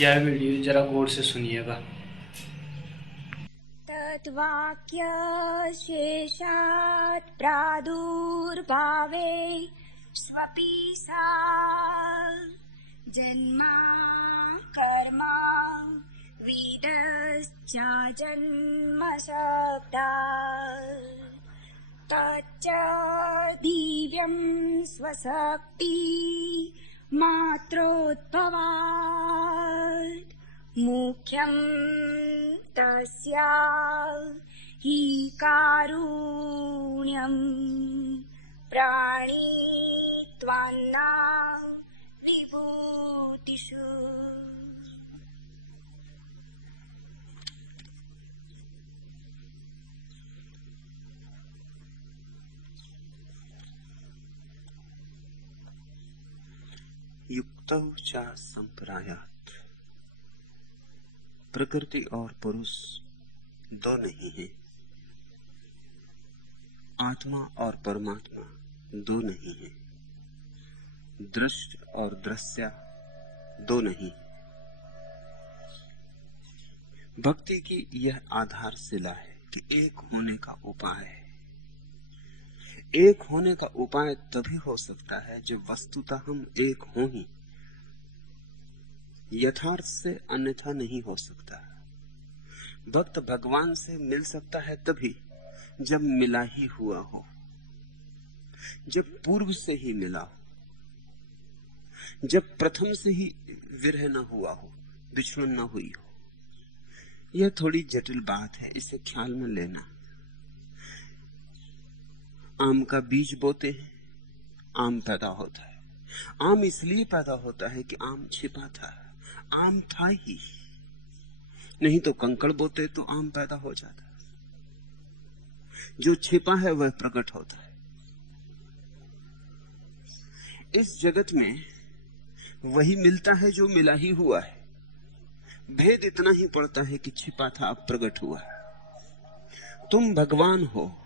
यह वीडियो जरा गौर से सुनिएगा। तद्वाक्य शेषात् प्रादुर्भावे स्वपि सा जन्मा कर्म वेदश्च जन्म शब्दात् तच्च दिव्यं स्वशक्ति मात्रोद्भवात् मुख्यं तस्या हि कारुण्यं प्राणित्वान्ना विभूतिषु। युक्तौ च संपरायात्। प्रकृति और पुरुष दो नहीं है, आत्मा और परमात्मा दो नहीं है, दृश्य और दृश्य दो नहीं। भक्ति की यह आधारशिला है कि एक होने का उपाय है। एक होने का उपाय तभी हो सकता है जब वस्तुतः हम एक हों ही, यथार्थ से अन्यथा नहीं हो सकता। भक्त भगवान से मिल सकता है तभी जब मिला ही हुआ हो, जब पूर्व से ही मिला हो, जब प्रथम से ही विरह न हुआ हो, बिछड़न न हुई हो। यह थोड़ी जटिल बात है, इसे ख्याल में लेना। आम का बीज बोते हैं, आम पैदा होता है। आम इसलिए पैदा होता है कि आम छिपा था, आम था ही नहीं। तो कंकड़ बोते तो आम पैदा हो जाता। जो छिपा है वह प्रकट होता है। इस जगत में वही मिलता है जो मिला ही हुआ है। भेद इतना ही पड़ता है कि छिपा था अब प्रकट हुआ। तुम भगवान हो,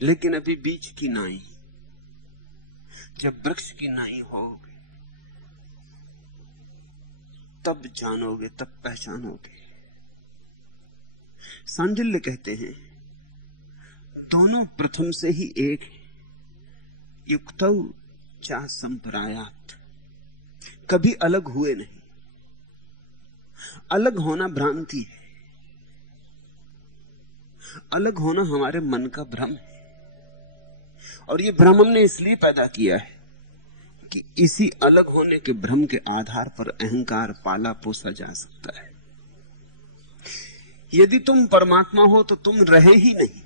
लेकिन अभी बीज की नाई। जब वृक्ष की नाई होगे तब जानोगे, तब पहचानोगे। सांडिल्य कहते हैं दोनों प्रथम से ही एक है। युक्तौ च संपरायात्, कभी अलग हुए नहीं। अलग होना भ्रांति है, अलग होना हमारे मन का भ्रम है। और ये भ्रम हमने इसलिए पैदा किया है कि इसी अलग होने के भ्रम के आधार पर अहंकार पाला पोसा जा सकता है। यदि तुम परमात्मा हो तो तुम रहे ही नहीं,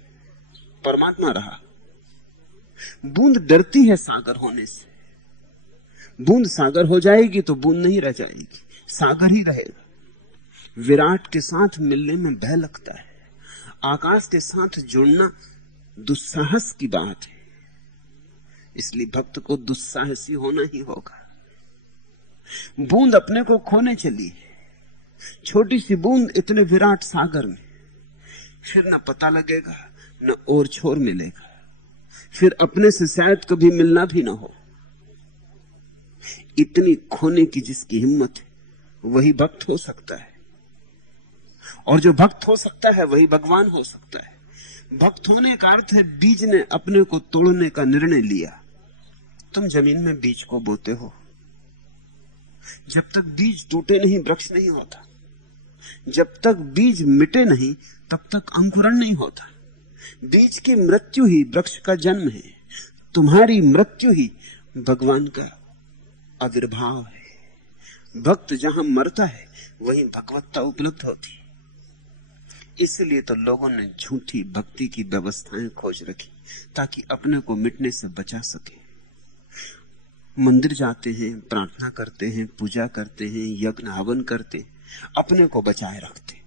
परमात्मा रहा। बूंद डरती है सागर होने से। बूंद सागर हो जाएगी तो बूंद नहीं रह जाएगी, सागर ही रहेगा। विराट के साथ मिलने में भय लगता है। आकाश के साथ जुड़ना दुस्साहस की बात है। इसलिए भक्त को दुस्साहसी होना ही होगा। बूंद अपने को खोने चली, छोटी सी बूंद इतने विराट सागर में, फिर न पता लगेगा न और छोर मिलेगा, फिर अपने से शायद कभी मिलना भी ना हो। इतनी खोने की जिसकी हिम्मत है वही भक्त हो सकता है, और जो भक्त हो सकता है वही भगवान हो सकता है। भक्त होने का अर्थ है बीज ने अपने को तोड़ने का निर्णय लिया। तुम जमीन में बीज को बोते हो, जब तक बीज टूटे नहीं वृक्ष नहीं होता। जब तक बीज मिटे नहीं तब तक अंकुरण नहीं होता। बीज की मृत्यु ही वृक्ष का जन्म है। तुम्हारी मृत्यु ही भगवान का आविर्भाव है। भक्त जहां मरता है वहीं भगवत्ता उपलब्ध होती है। इसलिए तो लोगों ने झूठी भक्ति की व्यवस्थाएं खोज रखी ताकि अपने को मिटने से बचा सके। मंदिर जाते हैं, प्रार्थना करते हैं, पूजा करते हैं, यज्ञ हवन करते, अपने को बचाए रखते।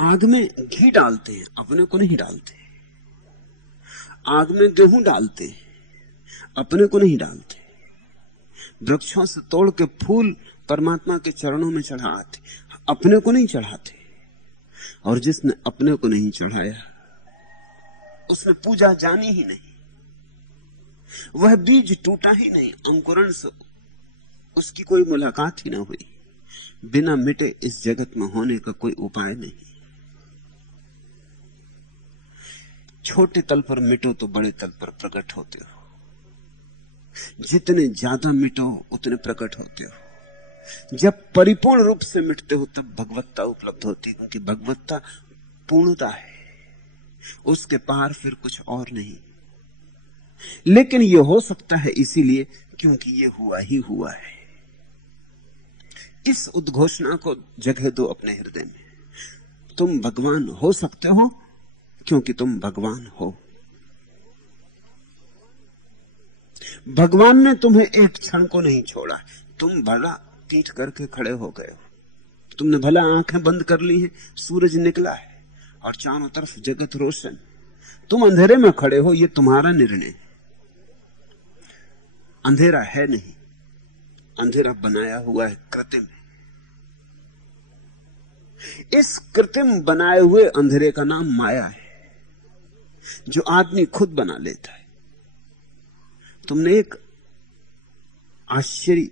आग में घी डालते हैं, अपने को नहीं डालते। आग में गेहूं डालते हैं, अपने को नहीं डालते। वृक्षों से तोड़ के फूल परमात्मा के चरणों में चढ़ाते, अपने को नहीं चढ़ाते। और जिसने अपने को नहीं चढ़ाया उसने पूजा जानी ही नहीं। वह बीज टूटा ही नहीं, अंकुरण से उसकी कोई मुलाकात ही ना हुई। बिना मिटे इस जगत में होने का कोई उपाय नहीं। छोटे तल पर मिटो तो बड़े तल पर प्रकट होते हो। जितने ज्यादा मिटो उतने प्रकट होते हो। जब परिपूर्ण रूप से मिटते हो तब भगवत्ता उपलब्ध होती है, क्योंकि भगवत्ता पूर्णता है, उसके पार फिर कुछ और नहीं। लेकिन यह हो सकता है इसीलिए क्योंकि यह हुआ ही हुआ है। इस उद्घोषणा को जगह दो अपने हृदय में। तुम भगवान हो सकते हो क्योंकि तुम भगवान हो। भगवान ने तुम्हें एक क्षण को नहीं छोड़ा। तुम भला पीठ करके खड़े हो गए हो, तुमने भला आंखें बंद कर ली हैं, सूरज निकला है और चारों तरफ जगत रोशन। तुम अंधेरे में खड़े हो, यह तुम्हारा निर्णय। अंधेरा है नहीं, अंधेरा बनाया हुआ है, कृत्रिम है। इस कृत्रिम बनाए हुए अंधेरे का नाम माया है, जो आदमी खुद बना लेता है। तुमने एक आश्चर्य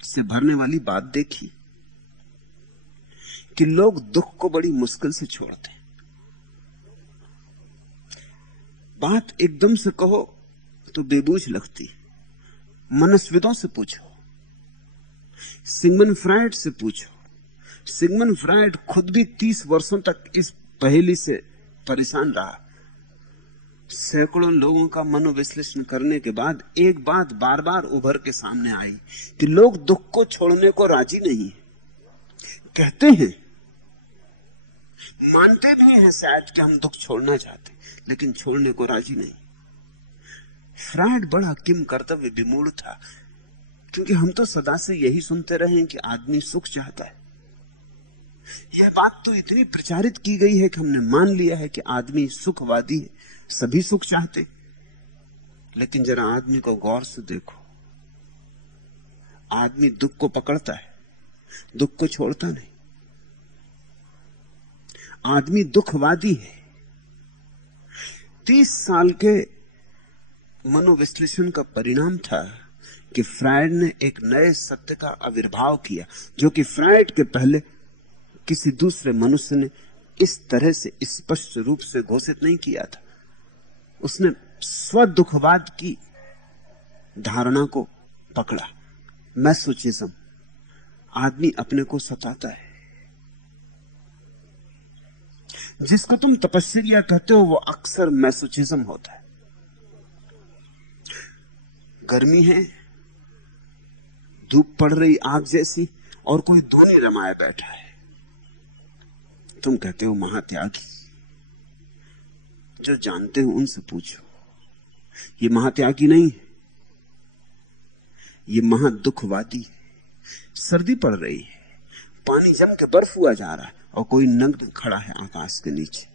से भरने वाली बात देखी कि लोग दुख को बड़ी मुश्किल से छोड़ते हैं। बात एकदम से कहो तो बेबूझ लगती। मनस्विदों से पूछो, सिगमंड फ्रायड से पूछो। सिगमंड फ्रायड खुद भी 30 वर्षों तक इस पहेली से परेशान रहा। सैकड़ों लोगों का मनोविश्लेषण करने के बाद एक बात बार बार उभर के सामने आई कि लोग दुख को छोड़ने को राजी नहीं। कहते हैं, मानते भी हैं शायद कि हम दुख छोड़ना चाहते, लेकिन छोड़ने को राजी नहीं। फ्रायड बड़ा किम कर्तव्य विमूढ़ था, क्योंकि हम तो सदा से यही सुनते रहे कि आदमी सुख चाहता है। यह बात तो इतनी प्रचारित की गई है कि हमने मान लिया है कि आदमी सुखवादी है, सभी सुख चाहते। लेकिन जरा आदमी को गौर से देखो, आदमी दुख को पकड़ता है, दुख को छोड़ता नहीं। आदमी दुखवादी है। 30 साल के मनोविश्लेषण का परिणाम था कि फ्रायड ने एक नए सत्य का आविर्भाव किया, जो कि फ्रायड के पहले किसी दूसरे मनुष्य ने इस तरह से स्पष्ट रूप से घोषित नहीं किया था। उसने स्वदुखवाद की धारणा को पकड़ा, मैसोचिज्म। आदमी अपने को सताता है। जिसको तुम तपस्या कहते हो वो अक्सर मैसोचिज्म होता है। गर्मी है, धूप पड़ रही आग जैसी, और कोई धोनी रमाए बैठा है। तुम कहते हो महात्यागी। जो जानते हो उनसे पूछो, ये महात्यागी नहीं है, ये महादुखवादी है। सर्दी पड़ रही है, पानी जम के बर्फ हुआ जा रहा है, और कोई नग्न खड़ा है आकाश के नीचे।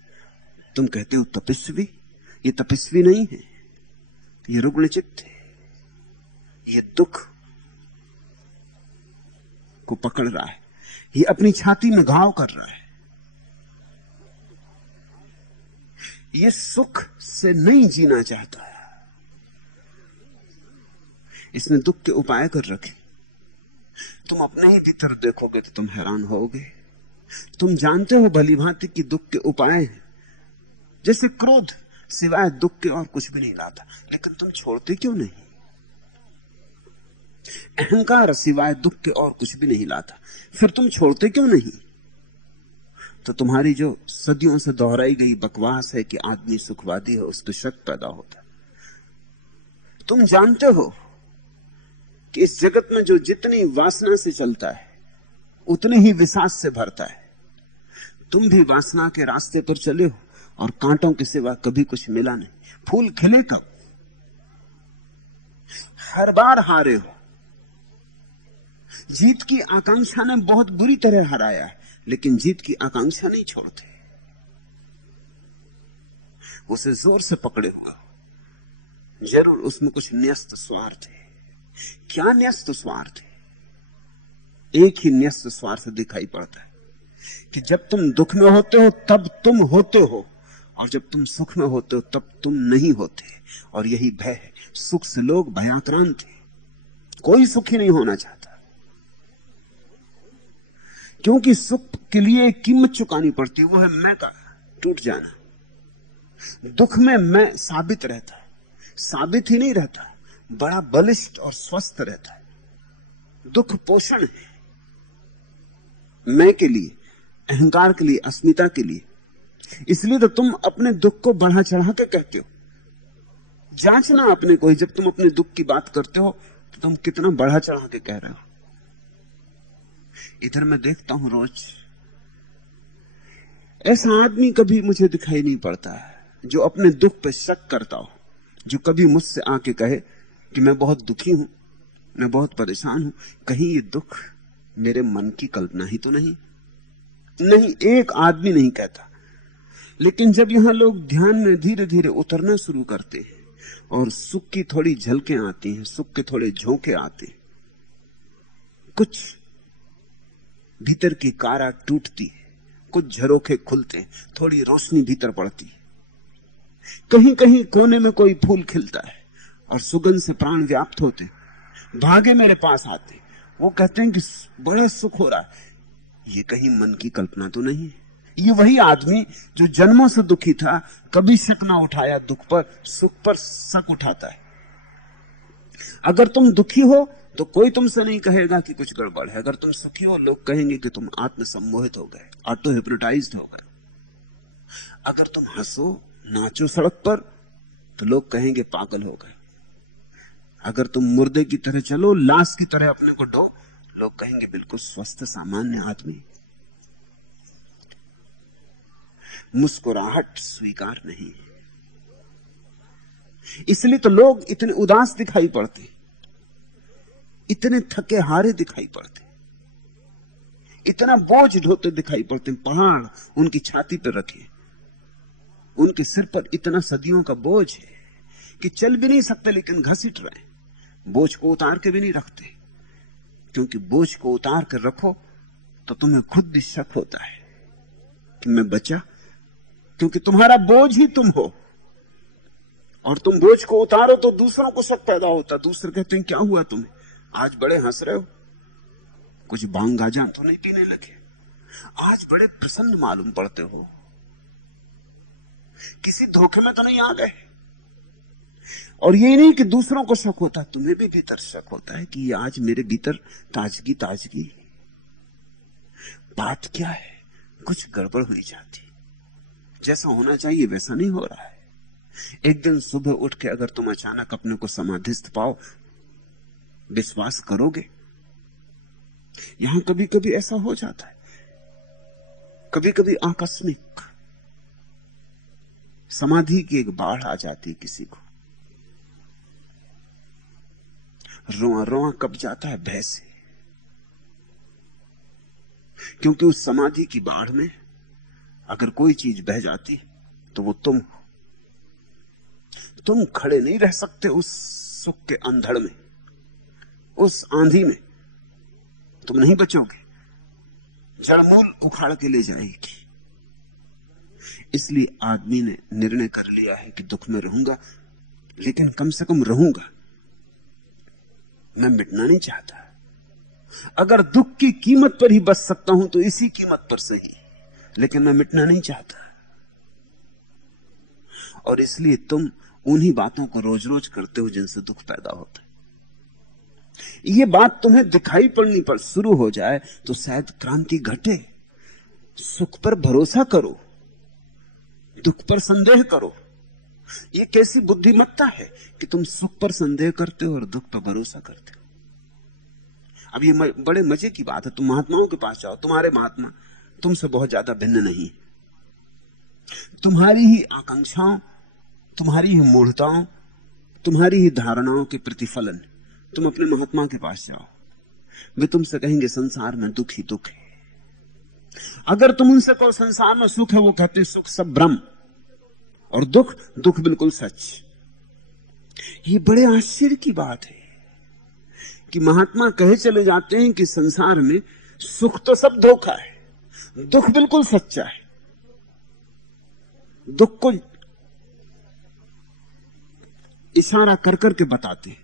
तुम कहते हो तपस्वी। ये तपस्वी नहीं है, ये रुग्णचित्त है। ये दुख को पकड़ रहा है, ये अपनी छाती में घाव कर रहा है। ये सुख से नहीं जीना चाहता है, इसने दुख के उपाय कर रखे। तुम अपने ही भीतर देखोगे तो तुम हैरान होगे। तुम जानते हो भली भांति कि दुख के उपाय हैं। जैसे क्रोध सिवाय दुख के और कुछ भी नहीं लाता, लेकिन तुम छोड़ते क्यों नहीं? अहंकार सिवाय दुख के और कुछ भी नहीं लाता, फिर तुम छोड़ते क्यों नहीं? तो तुम्हारी जो सदियों से दोहराई गई बकवास है कि आदमी सुखवादी है, उस पर शक पैदा होता है। तुम जानते हो कि इस जगत में जो जितनी वासना से चलता है उतनी ही विषाद से भरता है। तुम भी वासना के रास्ते पर चले हो और कांटों के सिवा कभी कुछ मिला नहीं। फूल खिले कब? हर बार हारे हो। जीत की आकांक्षा ने बहुत बुरी तरह हराया है, लेकिन जीत की आकांक्षा नहीं छोड़ते, उसे जोर से पकड़े हुआ। जरूर उसमें कुछ न्यस्त स्वार्थ है। क्या न्यस्त स्वार्थ है? एक ही न्यस्त स्वार्थ दिखाई पड़ता है कि जब तुम दुख में होते हो तब तुम होते हो, और जब तुम सुख में होते हो तब तुम नहीं होते। और यही भय है। सुख से लोग भयाक्रांत हैं, कोई सुखी नहीं होना चाहता, क्योंकि सुख के लिए एक कीमत चुकानी पड़ती है, वो है मैं का टूट जाना। दुख में मैं साबित रहता है, साबित ही नहीं रहता, बड़ा बलिष्ठ और स्वस्थ रहता है। दुख पोषण है मैं के लिए, अहंकार के लिए, अस्मिता के लिए। इसलिए तो तुम अपने दुख को बढ़ा चढ़ा के कहते हो। जांचना अपने को, जब तुम अपने दुख की बात करते हो तो तुम कितना बढ़ा चढ़ा के कह रहे हो। इधर मैं देखता हूं रोज, ऐसा आदमी कभी मुझे दिखाई नहीं पड़ता है जो अपने दुख पे शक करता हो, जो कभी मुझसे आके कहे कि मैं बहुत दुखी हूं, मैं बहुत परेशान हूं। कहीं ये दुख मेरे मन की कल्पना ही तो नहीं? नहीं, एक आदमी नहीं कहता। लेकिन जब यहां लोग ध्यान में धीरे धीरे उतरना शुरू करते हैं और सुख की थोड़ी झलकें आती हैं, सुख के थोड़े झोंके आते हैं, कुछ भीतर की कारा टूटती है, कुछ झरोखे खुलते हैं, थोड़ी रोशनी भीतर पड़ती है। कहीं कहीं कोने में कोई फूल खिलता है और सुगंध से प्राण व्याप्त होते, भागे मेरे पास आते, वो कहते हैं कि बड़ा सुख हो रहा है। ये कहीं मन की कल्पना तो नहीं है? ये वही आदमी जो जन्मों से दुखी था, कभी शक ना उठाया दुख पर, सुख पर शक उठाता है। अगर तुम दुखी हो तो कोई तुमसे नहीं कहेगा कि कुछ गड़बड़ है। अगर तुम सुखी हो, लोग कहेंगे कि तुम आत्मसम्मोहित हो गए, ऑटो हिप्नोटाइज्ड हो गए। अगर तुम हंसो, नाचो सड़क पर, तो लोग कहेंगे पागल हो गए। अगर तुम मुर्दे की तरह चलो, लाश की तरह अपने को डो, लोग कहेंगे बिल्कुल स्वस्थ सामान्य आदमी। मुस्कुराहट स्वीकार नहीं, इसलिए तो लोग इतने उदास दिखाई पड़ते, इतने थके हारे दिखाई पड़ते, इतना बोझ ढोते दिखाई पड़ते। पहाड़ उनकी छाती पर रखे, उनके सिर पर इतना सदियों का बोझ है कि चल भी नहीं सकते, लेकिन घसीट रहे। बोझ को उतार के भी नहीं रखते, क्योंकि बोझ को उतार कर रखो तो तुम्हें खुद भी शक होता है कि मैं बचा, क्योंकि तुम्हारा बोझ ही तुम हो। और तुम बोझ को उतारो तो दूसरों को शक पैदा होता, दूसरे कहते हैं क्या हुआ तुम्हें, आज बड़े हंस रहे हो, कुछ भांग गांजा तो नहीं पीने लगे, आज बड़े प्रसन्न मालूम पड़ते हो, किसी धोखे में तो नहीं आ गए। और ये नहीं कि दूसरों को शक होता, तुम्हें भी भीतर शक होता है कि आज मेरे भीतर ताजगी ताजगी, बात क्या है, कुछ गड़बड़ हुई जाती, जैसा होना चाहिए वैसा नहीं हो रहा है। एक दिन सुबह उठ के अगर तुम अचानक अपने को समाधिस्थ पाओ, विश्वास करोगे? यहां कभी कभी ऐसा हो जाता है, कभी कभी आकस्मिक समाधि की एक बाढ़ आ जाती है किसी को, रोआ रोआ कब जाता है भय से, क्योंकि उस समाधि की बाढ़ में अगर कोई चीज बह जाती तो वो तुम हो। तुम खड़े नहीं रह सकते उस सुख के अंधड़ में, उस आंधी में, तुम नहीं बचोगे, जड़मूल उखाड़ के ले जाएगी। इसलिए आदमी ने निर्णय कर लिया है कि दुख में रहूंगा, लेकिन कम से कम रहूंगा, मैं मिटना नहीं चाहता। अगर दुख की कीमत पर ही बच सकता हूं तो इसी कीमत पर सही, लेकिन मैं मिटना नहीं चाहता। और इसलिए तुम उन्हीं बातों को रोज रोज करते हो जिनसे दुख पैदा होता है। ये बात तुम्हें दिखाई पड़नी पर शुरू हो जाए तो शायद क्रांति घटे। सुख पर भरोसा करो, दुख पर संदेह करो। ये कैसी बुद्धिमत्ता है कि तुम सुख पर संदेह करते हो और दुख पर भरोसा करते हो। अब ये बड़े मजे की बात है। तुम महात्माओं के पास जाओ, तुम्हारे महात्मा तुमसे बहुत ज्यादा भिन्न नहीं, तुम्हारी ही आकांक्षाओं, तुम्हारी ही मूढ़ताओं, तुम्हारी ही धारणाओं के प्रतिफलन। तुम अपने महात्मा के पास जाओ, वे तुमसे कहेंगे संसार में दुख ही दुख है। अगर तुम उनसे कहो संसार में सुख है, वो कहते सुख सब भ्रम, और दुख दुख बिल्कुल सच। ये बड़े आश्चर्य की बात है कि महात्मा कहे चले जाते हैं कि संसार में सुख तो सब धोखा है, दुख बिल्कुल सच्चा है। दुख को इशारा कर करके बताते हैं,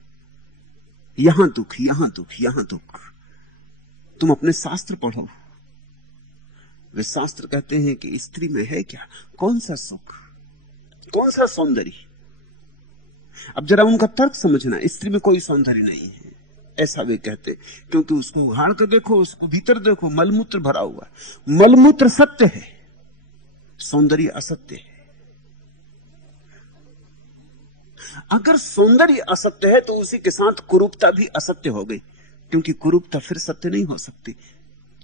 यहां दुख, यहां दुख, यहां दुख। तुम अपने शास्त्र पढ़ो, वे शास्त्र कहते हैं कि स्त्री में है क्या, कौन सा सुख, कौन सा सौंदर्य। अब जरा उनका तर्क समझना, स्त्री में कोई सौंदर्य नहीं है, ऐसा वे कहते, क्योंकि उसको उघाड़ कर देखो, उसको भीतर देखो, मलमूत्र भरा हुआ है। मलमूत्र सत्य है, सौंदर्य असत्य है। अगर सौंदर्य असत्य है तो उसी के साथ कुरूपता भी असत्य हो गई, क्योंकि कुरूपता फिर सत्य नहीं हो सकती।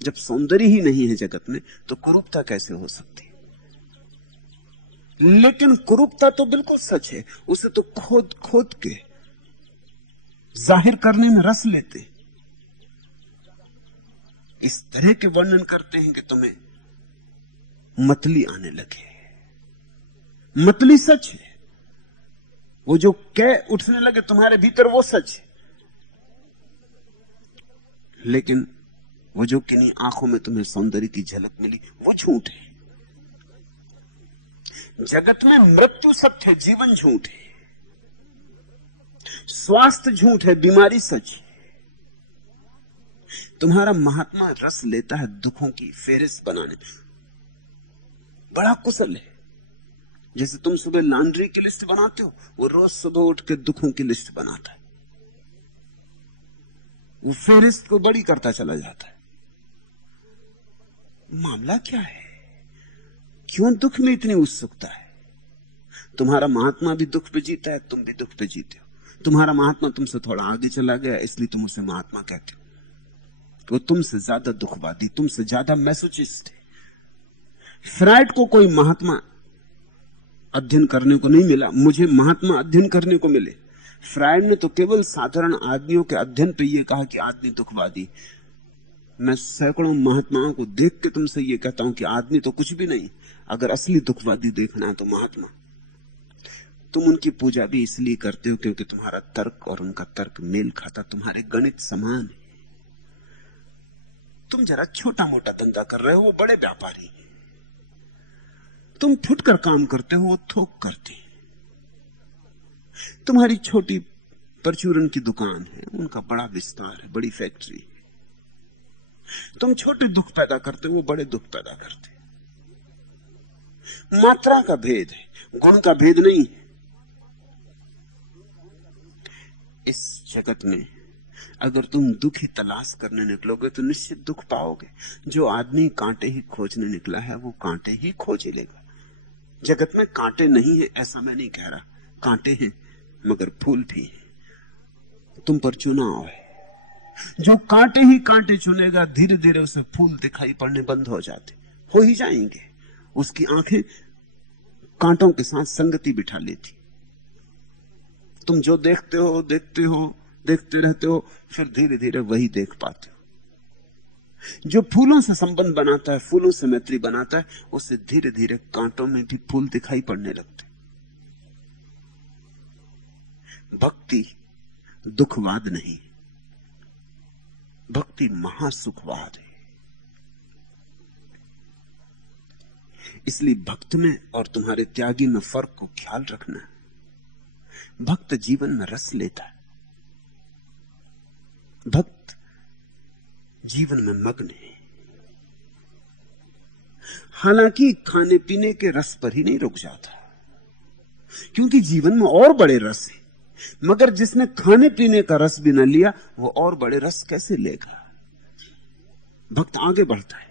जब सौंदर्य ही नहीं है जगत में तो कुरूपता कैसे हो सकती। लेकिन कुरूपता तो बिल्कुल सच है, उसे तो खोद खोद के जाहिर करने में रस लेते, इस तरह के वर्णन करते हैं कि तुम्हें मतली आने लगे। मतली सच है, वो जो कह उठने लगे तुम्हारे भीतर वो सच है, लेकिन वो जो किन्हीं आंखों में तुम्हें सौंदर्य की झलक मिली वो झूठ है। जगत में मृत्यु सत्य है, जीवन झूठ है, स्वास्थ्य झूठ है, बीमारी सच है। तुम्हारा महात्मा रस लेता है दुखों की फेहरिस्त बनाने में, बड़ा कुशल है। जैसे तुम सुबह लॉन्ड्री की लिस्ट बनाते हो, वो रोज सुबह उठ के दुखों की लिस्ट बनाता है, वो फेहरिस्त को बड़ी करता चला जाता है। मामला क्या है, क्यों दुख में इतनी उत्सुकता है? तुम्हारा महात्मा भी दुख पे जीता है, तुम भी दुख पे जीते हो। तुम्हारा महात्मा तुमसे थोड़ा आगे चला गया, इसलिए तुम उसे महात्मा कहते हो। वो तुमसे ज्यादा दुखवादी, तुमसे ज्यादा मैसोचिस्ट है। फ्राइड को कोई महात्मा अध्ययन करने को नहीं मिला, मुझे महात्मा अध्ययन करने को मिले। फ्राइड ने तो केवल साधारण आदमियों के अध्ययन पे ये कहा कि आदमी दुखवादी। मैं सैकड़ों महात्माओं को देख के तुमसे ये कहता हूं कि आदमी तो कुछ भी नहीं, अगर असली दुखवादी देखना है तो महात्मा। तुम उनकी पूजा भी इसलिए करते हो क्योंकि तुम्हारा तर्क और उनका तर्क मेल खाता, तुम्हारे गणित समान है। तुम जरा छोटा मोटा धंधा कर रहे हो, वो बड़े व्यापारी हैं। तुम फुटकर काम करते हो, वो थोक करते हैं। तुम्हारी छोटी परचूरन की दुकान है, उनका बड़ा विस्तार है, बड़ी फैक्ट्री है। तुम छोटे दुख पैदा करते हो, वो बड़े दुख पैदा करते हैं। मात्रा का भेद है, गुण का भेद नहीं है। इस जगत में अगर तुम दुख ही तलाश करने निकलोगे तो निश्चित दुख पाओगे। जो आदमी कांटे ही खोजने निकला है वो कांटे ही खोज ही लेगा। जगत में कांटे नहीं है ऐसा मैं नहीं कह रहा, कांटे हैं मगर फूल भी हैं। तुम पर चुनाव है। जो कांटे ही कांटे चुनेगा धीरे धीरे उसे फूल दिखाई पड़ने बंद हो जाते, हो ही जाएंगे। उसकी आंखें कांटों के साथ संगति बिठा लेती। तुम जो देखते हो देखते रहते हो, फिर धीरे धीरे वही देख पाते हो। जो फूलों से संबंध बनाता है, फूलों से मैत्री बनाता है, उसे धीरे धीरे कांटों में भी फूल दिखाई पड़ने लगते। भक्ति दुखवाद नहीं, भक्ति महासुखवाद है। इसलिए भक्त में और तुम्हारे त्यागी में फर्क को ख्याल रखना। भक्त जीवन में रस लेता है, भक्त जीवन में मग्न है। हालांकि खाने पीने के रस पर ही नहीं रुक जाता, क्योंकि जीवन में और बड़े रस है। मगर जिसने खाने पीने का रस भी न लिया वो और बड़े रस कैसे लेगा? भक्त आगे बढ़ता है,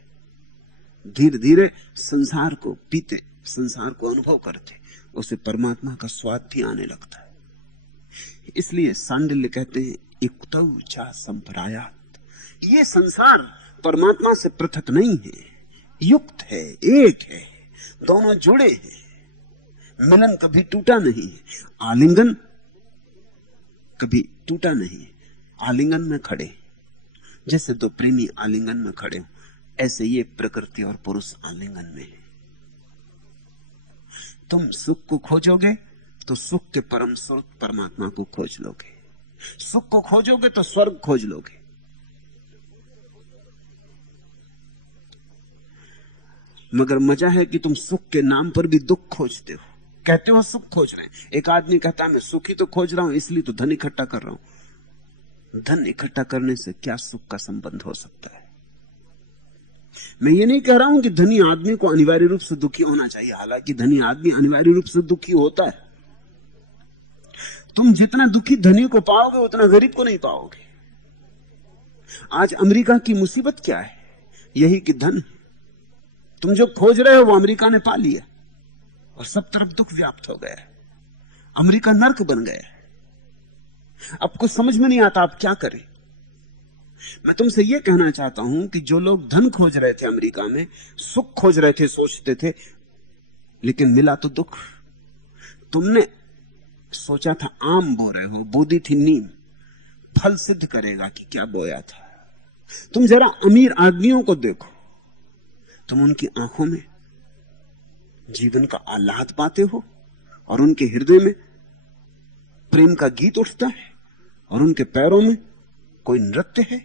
धीरे धीरे संसार को पीते, संसार को अनुभव करते, उसे परमात्मा का स्वाद भी आने लगता है। इसलिए सांडिल्य कहते हैं युक्तौ च संपरायात्। ये संसार परमात्मा से पृथक नहीं है, युक्त है, एक है, दोनों जुड़े हैं। मिलन कभी टूटा नहीं है, आलिंगन कभी टूटा नहीं। आलिंगन में खड़े, जैसे दो प्रेमी आलिंगन में खड़े हो, ऐसे ये प्रकृति और पुरुष आलिंगन में है। तुम सुख को खोजोगे तो सुख के परम स्रोत परमात्मा को खोज लोगे, सुख को खोजोगे तो स्वर्ग खोज लोगे। मगर मजा है कि तुम सुख के नाम पर भी दुख खोजते हो, कहते हो सुख खोज रहे हैं। एक आदमी कहता है मैं सुखी तो खोज रहा हूं, इसलिए तो धन इकट्ठा कर रहा हूं। धन इकट्ठा करने से क्या सुख का संबंध हो सकता है? मैं ये नहीं कह रहा हूं कि धनी आदमी को अनिवार्य रूप से दुखी होना चाहिए, हालांकि धनी आदमी अनिवार्य रूप से दुखी होता है। तुम जितना दुखी धनी को पाओगे उतना गरीब को नहीं पाओगे। आज अमेरिका की मुसीबत क्या है? यही कि धन। तुम जो खोज रहे हो वो अमेरिका ने पा लिया और सब तरफ दुख व्याप्त हो गया। अमेरिका नर्क बन गया। अब कुछ समझ में नहीं आता आप क्या करें। मैं तुमसे यह कहना चाहता हूं कि जो लोग धन खोज रहे थे अमेरिका में, सुख खोज रहे थे, सोचते थे, लेकिन मिला तो दुख। तुमने सोचा था आम बो रहे हो, बोदी थी नीम, फल सिद्ध करेगा कि क्या बोया था। तुम जरा अमीर आदमियों को देखो, तुम उनकी आंखों में जीवन का आह्लाद पाते हो और उनके हृदय में प्रेम का गीत उठता है और उनके पैरों में कोई नृत्य है,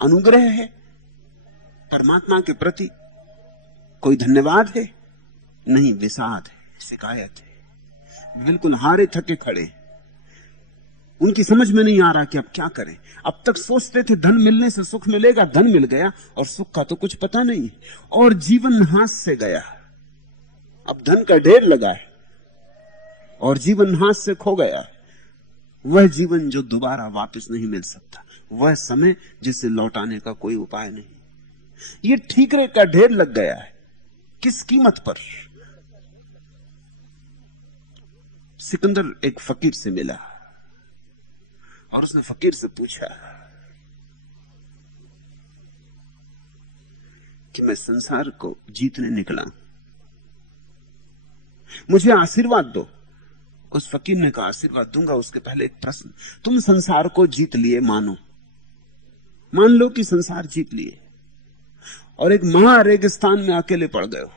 अनुग्रह है, परमात्मा के प्रति कोई धन्यवाद है? नहीं, विषाद है, शिकायत है। बिल्कुल हारे थके खड़े। उनकी समझ में नहीं आ रहा कि अब क्या करें। अब तक सोचते थे धन मिलने से सुख मिलेगा, धन मिल गया और सुख का तो कुछ पता नहीं, और जीवन हाथ से गया। अब धन का ढेर लगा है और जीवन हाथ से खो गया। वह जीवन जो दोबारा वापस नहीं मिल सकता, वह समय जिसे लौटाने का कोई उपाय नहीं। ये ठीकरे का ढेर लग गया है। किस कीमत पर? सिकंदर एक फकीर से मिला और उसने फकीर से पूछा कि मैं संसार को जीतने निकला, मुझे आशीर्वाद दो। उस फकीर ने कहा, आशीर्वाद दूंगा, उसके पहले एक प्रश्न। तुम संसार को जीत लिए, मान लो कि संसार जीत लिए और एक महा रेगिस्तान में अकेले पड़ गए हो,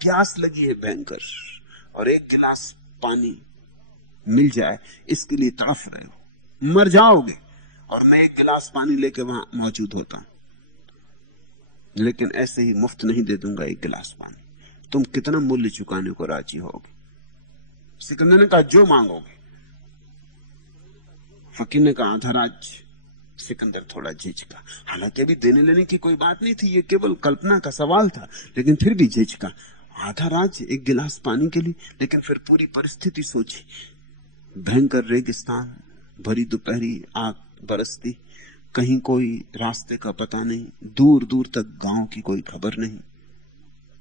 प्यास लगी है भयंकर, और एक गिलास पानी मिल जाए इसके लिए तड़फ रहे हो, मर जाओगे, और मैं एक गिलास पानी लेके वहां मौजूद होता, लेकिन ऐसे ही मुफ्त नहीं दे दूंगा एक गिलास पानी। तुम कितना मूल्य चुकाने को राजी होगे? सिकंदर ने कहा, जो मांगोगे। फकीर ने कहा, आधा राज्य। सिकंदर थोड़ा झिझका, हालांकि अभी देने लेने की कोई बात नहीं थी, ये केवल कल्पना का सवाल था, लेकिन फिर भी झिझका। आधा राज्य एक गिलास पानी के लिए? लेकिन फिर पूरी परिस्थिति सोची, भयंकर रेगिस्तान, भरी दोपहरी, आग बरसती, कहीं कोई रास्ते का पता नहीं, दूर दूर तक गांव की कोई खबर नहीं,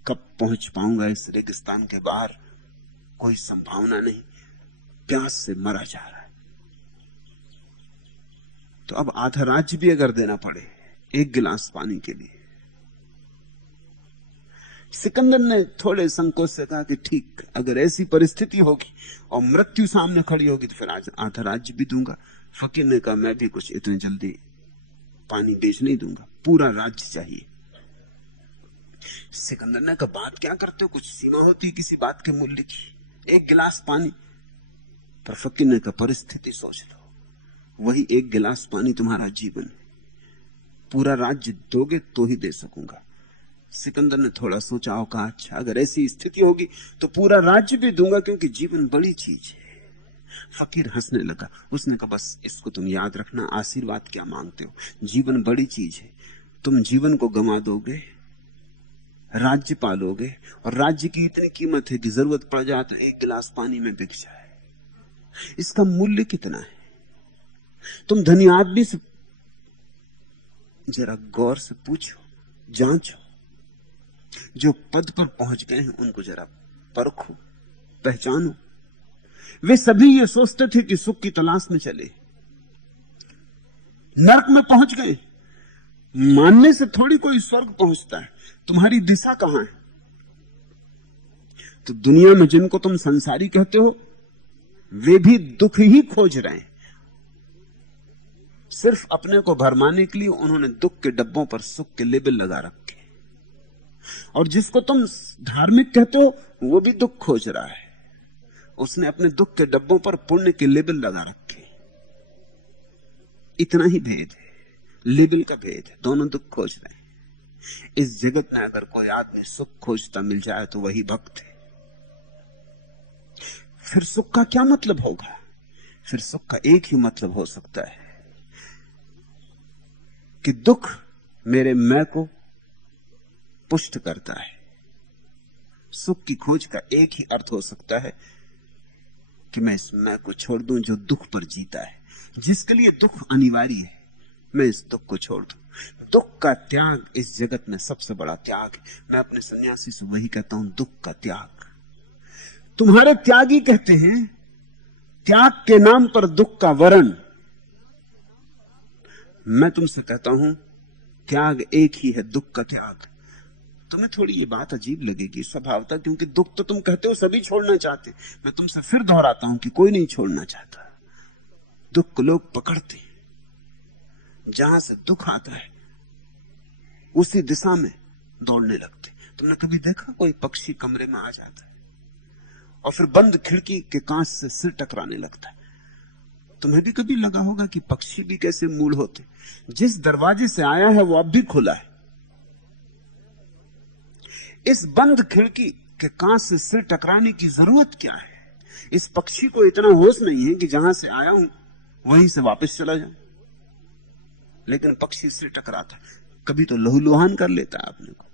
कब पहुंच पाऊंगा इस रेगिस्तान के बाहर, कोई संभावना नहीं, प्यास से मरा जा रहा है। तो अब आधा राज्य भी अगर देना पड़े एक गिलास पानी के लिए। सिकंदर ने थोड़े संकोच से कहा कि ठीक, अगर ऐसी परिस्थिति होगी और मृत्यु सामने खड़ी होगी तो फिर आज आधा राज्य भी दूंगा। फकीर ने कहा, मैं भी कुछ इतने जल्दी पानी बेच नहीं दूंगा, पूरा राज्य चाहिए। सिकंदर ने कहा, बात क्या करते हो, कुछ सीमा होती किसी बात के मूल्य की, एक गिलास पानी। पर फकीर ने कहा, परिस्थिति सोच लो, वही एक गिलास पानी तुम्हारा जीवन है, पूरा राज्य दोगे तो ही दे सकूंगा। सिकंदर ने थोड़ा सोचा और कहा, अच्छा अगर ऐसी स्थिति होगी तो पूरा राज्य भी दूंगा, क्योंकि जीवन बड़ी चीज है। फकीर हंसने लगा। उसने कहा, बस इसको तुम याद रखना, आशीर्वाद क्या मांगते हो, जीवन बड़ी चीज है। तुम जीवन को गंवा दोगे, राज्य पालोगे, और राज्य की इतनी कीमत है कि जरूरत पड़ जाए तो एक गिलास पानी में बिक जाए। इसका मूल्य कितना है? तुम धनी आदमी से जरा गौर से पूछो, जांचो, जो पद पर पहुंच गए हैं उनको जरा परखो, पहचानो। वे सभी ये सोचते थे कि सुख की तलाश में चले, नरक में पहुंच गए। मानने से थोड़ी कोई स्वर्ग पहुंचता है। तुम्हारी दिशा कहां है? तो दुनिया में जिनको तुम संसारी कहते हो, वे भी दुख ही खोज रहे हैं। सिर्फ अपने को भरमाने के लिए उन्होंने दुख के डब्बों पर सुख के लेबल लगा रखे। और जिसको तुम धार्मिक कहते हो, वो भी दुख खोज रहा है, उसने अपने दुख के डब्बों पर पुण्य के लेबल लगा रखे। इतना ही भेद है, लेबल का भेद है, दोनों दुख खोज रहे हैं। इस जगत में अगर कोई आदमी सुख खोजता मिल जाए तो वही भक्त है। फिर सुख का क्या मतलब होगा? फिर सुख का एक ही मतलब हो सकता है कि दुख मेरे मैं को पुष्ट करता है। सुख की खोज का एक ही अर्थ हो सकता है कि मैं इस मैं को छोड़ दूं जो दुख पर जीता है। जिसके लिए दुख अनिवार्य है, मैं इस दुख को छोड़ दूं। दुख का त्याग इस जगत में सबसे बड़ा त्याग है। मैं अपने सन्यासी से वही कहता हूं, दुख का त्याग। तुम्हारे त्यागी कहते हैं त्याग के नाम पर दुख का वरण। मैं तुमसे कहता हूं त्याग एक ही है, दुख का त्याग। तुम्हें थोड़ी ये बात अजीब लगेगी स्वभावतः, क्योंकि दुख तो तुम कहते हो सभी छोड़ना चाहते। मैं तुमसे फिर दोहराता हूं कि कोई नहीं छोड़ना चाहता। दुख को लोग पकड़ते, जहां से दुख आता है उसी दिशा में दौड़ने लगते। तुमने कभी देखा कोई पक्षी कमरे में आ जाता है और फिर बंद खिड़की के कांच से सिर टकराने लगता है? तुम्हें भी कभी लगा होगा कि पक्षी भी कैसे मूड होते। जिस दरवाजे से आया है वो अब भी खुला है। इस बंद खिड़की के कांच से सिर टकराने की जरूरत क्या है? इस पक्षी को इतना होश नहीं है कि जहां से आया हूं वहीं से वापस चला जाऊं। लेकिन पक्षी सिर टकराता है, कभी तो लहूलुहान कर लेता है अपने को,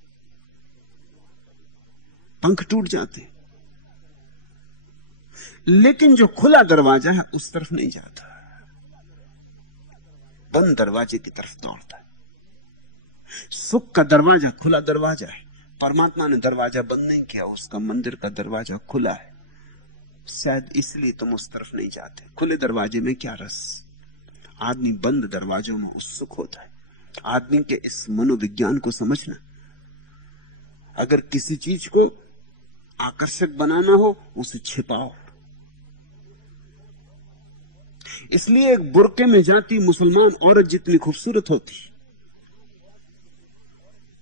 पंख टूट जाते हैं। लेकिन जो खुला दरवाजा है उस तरफ नहीं जाता, बंद दरवाजे की तरफ दौड़ता है। सुख का दरवाजा खुला दरवाजा है। परमात्मा ने दरवाजा बंद नहीं किया, उसका मंदिर का दरवाजा खुला है। शायद इसलिए तुम उस तरफ नहीं जाते। खुले दरवाजे में क्या रस? आदमी बंद दरवाजों में उत्सुक होता है। आदमी के इस मनोविज्ञान को समझना। अगर किसी चीज को आकर्षक बनाना हो उसे छिपाओ। इसलिए एक बुर्के में जाती मुसलमान औरत जितनी खूबसूरत होती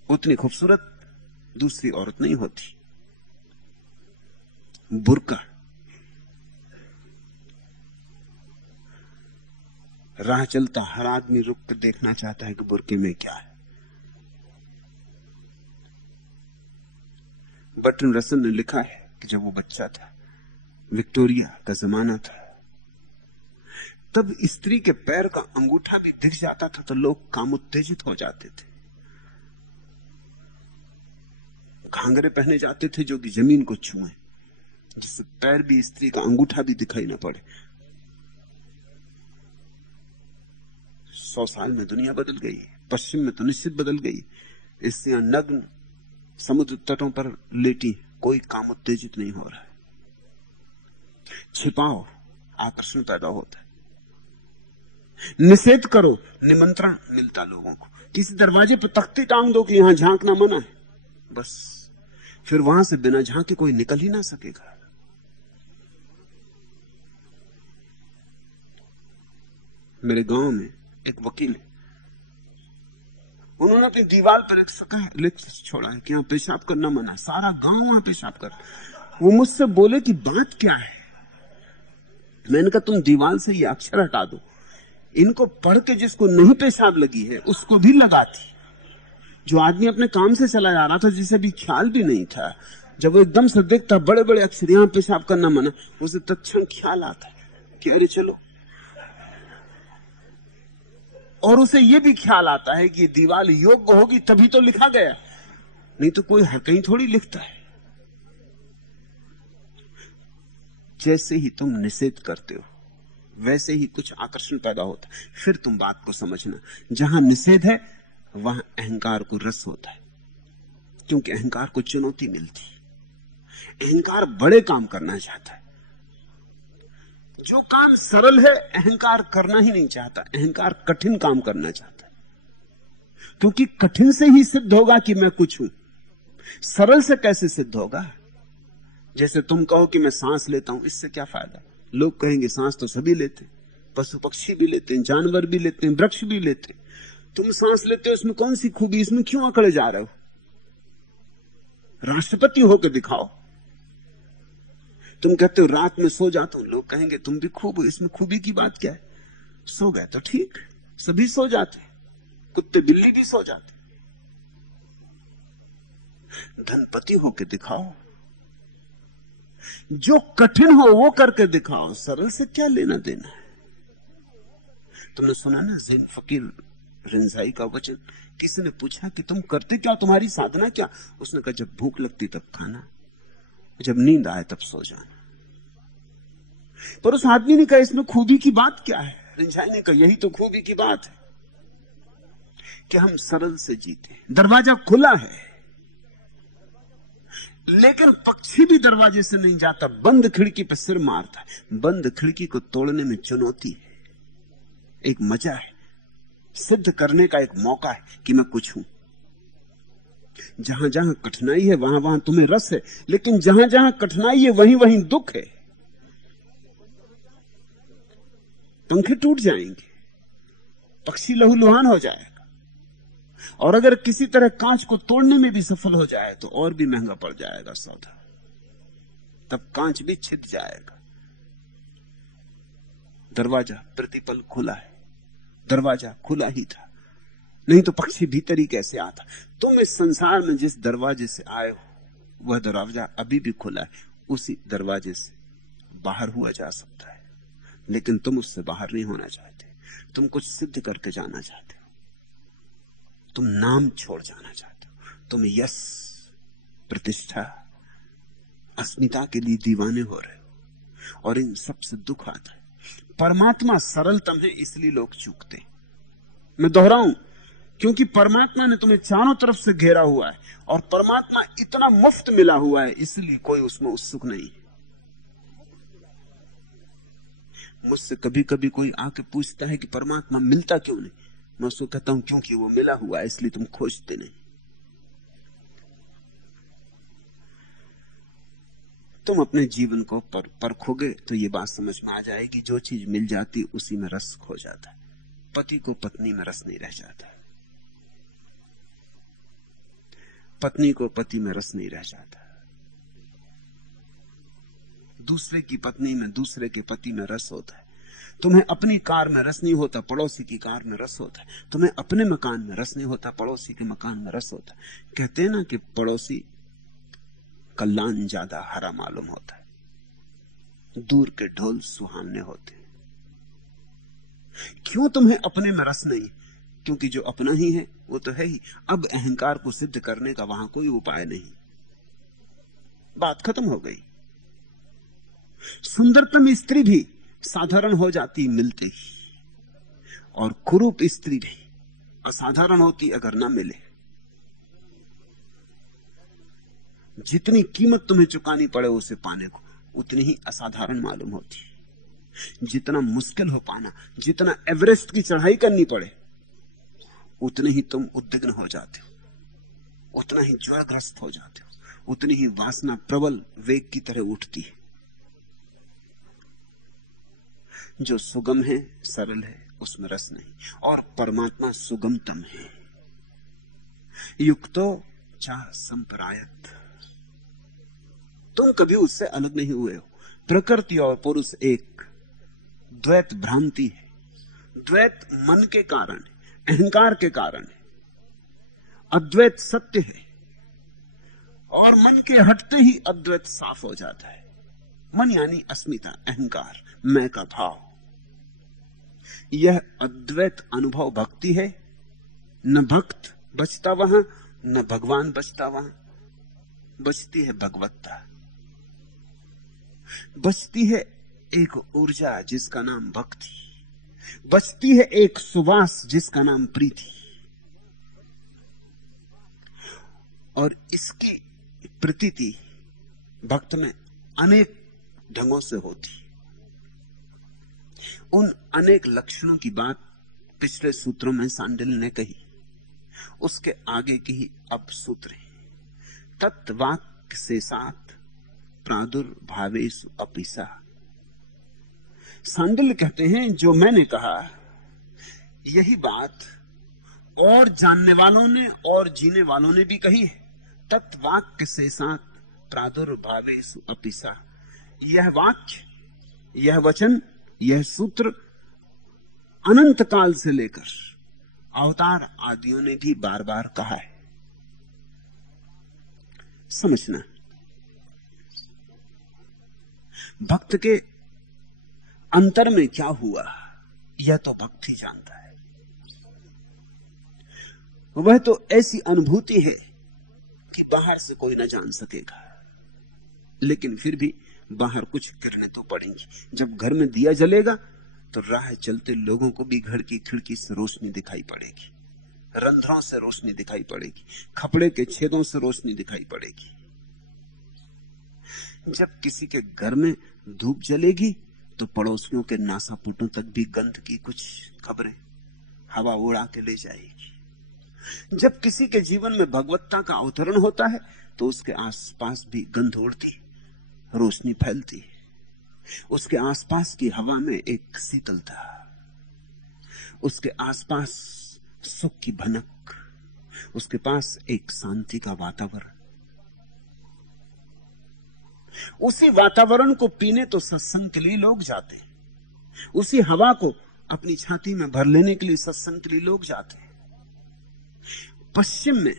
उतनी खूबसूरत दूसरी औरत नहीं होती। बुर्का राह चलता हर आदमी रुक कर देखना चाहता है कि बुर्के में क्या है। बर्ट्रैंड रसल ने लिखा है कि जब वो बच्चा था, विक्टोरिया का जमाना था, तब स्त्री के पैर का अंगूठा भी दिख जाता था तो लोग कामोत्तेजित हो जाते थे। घांगरे पहने जाते थे जो कि जमीन को छुए, जिससे पैर भी स्त्री का अंगूठा भी दिखाई ना पड़े। 100 साल में दुनिया बदल गई। पश्चिम में तो निश्चित बदल गई। इससे नग्न समुद्र तटों पर लेटी, कोई काम उत्तेजित नहीं हो रहा है। छिपाओ, आकर्षण पैदा होता है। निषेध करो, निमंत्रण मिलता लोगों को। किसी दरवाजे पर तख्ती टांग दो कि यहां झांकना मना है, बस फिर वहां से बिना झांके कोई निकल ही ना सकेगा। मेरे गांव में एक वकील है, उन्होंने अपनी दीवार पर लिख छोड़ा है कि यहां पेशाब करना मना है। सारा गांव वहां पेशाब कर। वो मुझसे बोले कि बात क्या है। मैंने कहा तुम दीवार से ये अक्षर हटा दो, इनको पढ़ के जिसको नहीं पेशाब लगी है उसको भी लगाती। जो आदमी अपने काम से चला जा रहा था, जिसे भी ख्याल भी नहीं था, जब वो एकदम से देखता बड़े बड़े अक्षर यहां पेशाब करना मना, उसे तत्क्षण ख्याल आता है कि अरे चलो। और उसे यह भी ख्याल आता है कि दीवार योग्य होगी तभी तो लिखा गया, नहीं तो कोई हर कहीं थोड़ी लिखता है। जैसे ही तुम निषेध करते हो वैसे ही कुछ आकर्षण पैदा होता है। फिर तुम बात को समझना, जहां निषेध है वहां अहंकार को रस होता है, क्योंकि अहंकार को चुनौती मिलती है। अहंकार बड़े काम करना चाहता है। जो काम सरल है अहंकार करना ही नहीं चाहता, अहंकार कठिन काम करना चाहता है, क्योंकि कठिन से ही सिद्ध होगा कि मैं कुछ हूं। सरल से कैसे सिद्ध होगा? जैसे तुम कहो कि मैं सांस लेता हूं, इससे क्या फायदा? लोग कहेंगे सांस तो सभी लेते, पशु पक्षी भी लेते हैं, जानवर भी लेते हैं, वृक्ष भी लेते हैं। तुम सांस लेते हो, इसमें कौन सी खूबी? इसमें क्यों अकड़े जा रहे हो? राष्ट्रपति होकर दिखाओ। तुम कहते हो रात में सो जाता हूं, लोग कहेंगे तुम भी खूब हो, इसमें खूबी की बात क्या है? सो गए तो ठीक, सभी सो जाते, कुत्ते बिल्ली भी सो जाते। धनपति होकर दिखाओ, जो कठिन हो वो करके दिखाओ। सरल से क्या लेना देना है? तुमने सुना ना, ज़ैन फकीर रिंझाई का वचन। किसी ने पूछा कि तुम करते क्या, तुम्हारी साधना क्या? उसने कहा जब भूख लगती तब खाना, जब नींद आए तब सो जाना। पर उस आदमी ने कहा इसमें खूबी की बात क्या है? रिंझाई ने कहा यही तो खूबी की बात है कि हम सरल से जीते। दरवाजा खुला है, लेकिन पक्षी भी दरवाजे से नहीं जाता, बंद खिड़की पर सिर मारता है। बंद खिड़की को तोड़ने में चुनौती है, एक मजा है, सिद्ध करने का एक मौका है कि मैं कुछ हूं। जहां जहां कठिनाई है वहां वहां तुम्हें रस है, लेकिन जहां जहां कठिनाई है वहीं वहीं दुख है। पंखे टूट जाएंगे, पक्षी लहूलुहान हो जाएगा, और अगर किसी तरह कांच को तोड़ने में भी सफल हो जाए तो और भी महंगा पड़ जाएगा सौदा, तब कांच भी छिद जाएगा। दरवाजा प्रतिपल खुला है, दरवाजा खुला ही था, नहीं तो पक्षी भीतर ही कैसे आता? तुम इस संसार में जिस दरवाजे से आए हो वह दरवाजा अभी भी खुला है, उसी दरवाजे से बाहर हुआ जा सकता है, लेकिन तुम उससे बाहर नहीं होना चाहते। तुम कुछ सिद्ध करके जाना चाहते हो, तुम नाम छोड़ जाना चाहते हो, तुम यश, प्रतिष्ठा, अस्मिता के लिए दीवाने हो रहे हो, और इन सब से दुख आता है। परमात्मा सरलतम है, इसलिए लोग चूकते हैं। मैं दोहराऊं, क्योंकि परमात्मा ने तुम्हें चारों तरफ से घेरा हुआ है, और परमात्मा इतना मुफ्त मिला हुआ है, इसलिए कोई उसमें उत्सुक नहीं है। मुझसे कभी कभी कोई आके पूछता है कि परमात्मा मिलता क्यों नहीं? मैं उसको कहता हूं क्योंकि वो मिला हुआ है, इसलिए तुम खोजते नहीं। तुम अपने जीवन को परखोगे तो ये बात समझ में आ जाएगी, जो चीज मिल जाती उसी में रस खो जाता है। पति को पत्नी में रस नहीं रह जाता, पत्नी को पति में रस नहीं रह जाता, दूसरे की पत्नी में, दूसरे के पति में रस होता है। तुम्हें अपनी कार में रस नहीं होता, पड़ोसी की कार में रस होता है। तुम्हें अपने मकान में रस नहीं होता, पड़ोसी के मकान में रस होता है। कहते हैं ना कि पड़ोसी का लान ज्यादा हरा मालूम होता है, दूर के ढोल सुहावने होते हैं। क्यों तुम्हें अपने में रस नहीं? क्योंकि जो अपना ही है वो तो है ही। अब अहंकार को सिद्ध करने का वहां कोई उपाय नहीं, बात खत्म हो गई। सुंदरतम स्त्री भी साधारण हो जाती मिलते ही, और कुरूप स्त्री भी असाधारण होती अगर ना मिले। जितनी कीमत तुम्हें चुकानी पड़े उसे पाने को, उतनी ही असाधारण मालूम होती। जितना मुश्किल हो पाना, जितना एवरेस्ट की चढ़ाई करनी पड़े, उतने ही तुम उद्विग्न हो जाते हो, उतना ही ज्वरग्रस्त हो जाते हो, उतनी ही वासना प्रबल वेग की तरह उठती है। जो सुगम है, सरल है, उसमें रस नहीं, और परमात्मा सुगमतम है। युक्तो चाह संपरायत, तुम कभी उससे अलग नहीं हुए हो। प्रकृति और पुरुष एक, द्वैत भ्रांति है, द्वैत मन के कारण है, अहंकार के कारण है। अद्वैत सत्य है, और मन के हटते ही अद्वैत साफ हो जाता है। मन यानी अस्मिता, अहंकार, मैं का भाव। यह अद्वैत अनुभव भक्ति है। न भक्त बचता वहां, न भगवान बचता वहां, बचती है भगवत्ता, बचती है एक ऊर्जा जिसका नाम भक्ति, बचती है एक सुवास जिसका नाम प्रीति। और इसकी प्रतीति भक्त में अनेक ढंगों से होती। उन अनेक लक्षणों की बात पिछले सूत्रों में सांडिल्य ने कही, उसके आगे की ही अब सूत्र है। तत्वाक्य से साथ प्रादुर्भावेषु अपिसा। सांडिल्य कहते हैं जो मैंने कहा यही बात और जानने वालों ने और जीने वालों ने भी कही है। तत्वाक्य से साथ प्रादुर्भावेषु अपिसा। यह वाक्य, यह वचन, यह सूत्र अनंत काल से लेकर अवतार आदियों ने भी बार बार कहा है। समझना, भक्त के अंतर में क्या हुआ यह तो भक्त ही जानता है। वह तो ऐसी अनुभूति है कि बाहर से कोई ना जान सकेगा, लेकिन फिर भी बाहर कुछ किरणें तो पड़ेंगी। जब घर में दिया जलेगा तो राह चलते लोगों को भी घर की खिड़की से रोशनी दिखाई पड़ेगी, रंध्रों से रोशनी दिखाई पड़ेगी, खपड़े के छेदों से रोशनी दिखाई पड़ेगी। जब किसी के घर में धूप जलेगी तो पड़ोसियों के नासापुटों तक भी गंध की कुछ खबरें हवा उड़ा के ले जाएगी। जब किसी के जीवन में भगवत्ता का अवतरण होता है तो उसके आसपास भी गंध उड़ती, रोशनी फैलती, उसके आसपास की हवा में एक शीतलता, उसके आसपास सुख की भनक, उसके पास एक शांति का वातावरण। उसी वातावरण को पीने तो सत्संग के लिए लोग जाते हैं, उसी हवा को अपनी छाती में भर लेने के लिए सत्संग के लिए लोग जाते हैं। पश्चिम में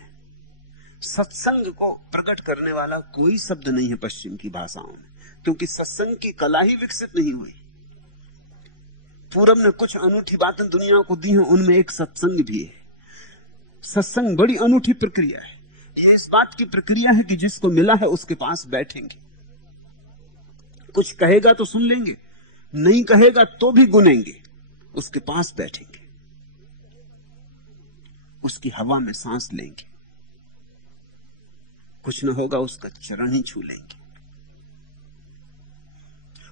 सत्संग को प्रकट करने वाला कोई शब्द नहीं है पश्चिम की भाषाओं में, क्योंकि सत्संग की कला ही विकसित नहीं हुई। पूरब ने कुछ अनूठी बातें दुनिया को दी हैं, उनमें एक सत्संग भी है। सत्संग बड़ी अनूठी प्रक्रिया है। यह इस बात की प्रक्रिया है कि जिसको मिला है उसके पास बैठेंगे, कुछ कहेगा तो सुन लेंगे, नहीं कहेगा तो भी गुनेंगे, उसके पास बैठेंगे, उसकी हवा में सांस लेंगे, कुछ न होगा उसका चरण ही छू लेंगे,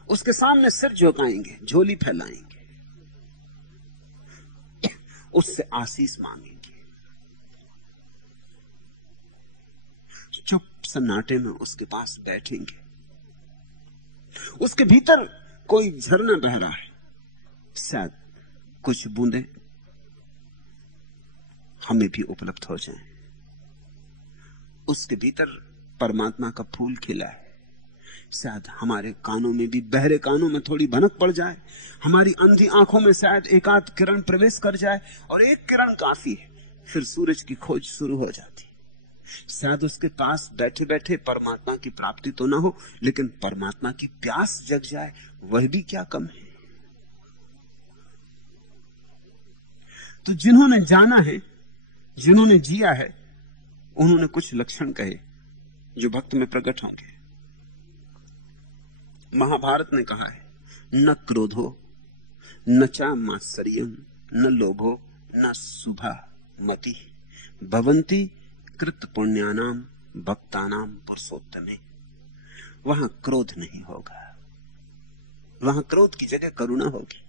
उसके सामने सिर झुकाएंगे, झोली फैलाएंगे, उससे आशीष मांगेंगे। चुप सन्नाटे में उसके पास बैठेंगे। उसके भीतर कोई झरना बह रहा है, शायद कुछ बूंदें हमें भी उपलब्ध हो जाएं। उसके भीतर परमात्मा का फूल खिला है, शायद हमारे कानों में भी, बहरे कानों में थोड़ी भनक पड़ जाए, हमारी अंधी आंखों में शायद एक आध किरण प्रवेश कर जाए, और एक किरण काफी है, फिर सूरज की खोज शुरू हो जाती। शायद उसके पास बैठे बैठे परमात्मा की प्राप्ति तो ना हो, लेकिन परमात्मा की प्यास जग जाए, वह भी क्या कम है। तो जिन्होंने जाना है, जिन्होंने जिया है, उन्होंने कुछ लक्षण कहे जो भक्त में प्रकट होंगे। महाभारत ने कहा है, न क्रोधो न चा मात्सर्यम न लोभो न शुभा मति भवंती कृत पुण्यानाम भक्तानाम पुरुषोत्तमे। वहां क्रोध नहीं होगा, वहां क्रोध की जगह करुणा होगी।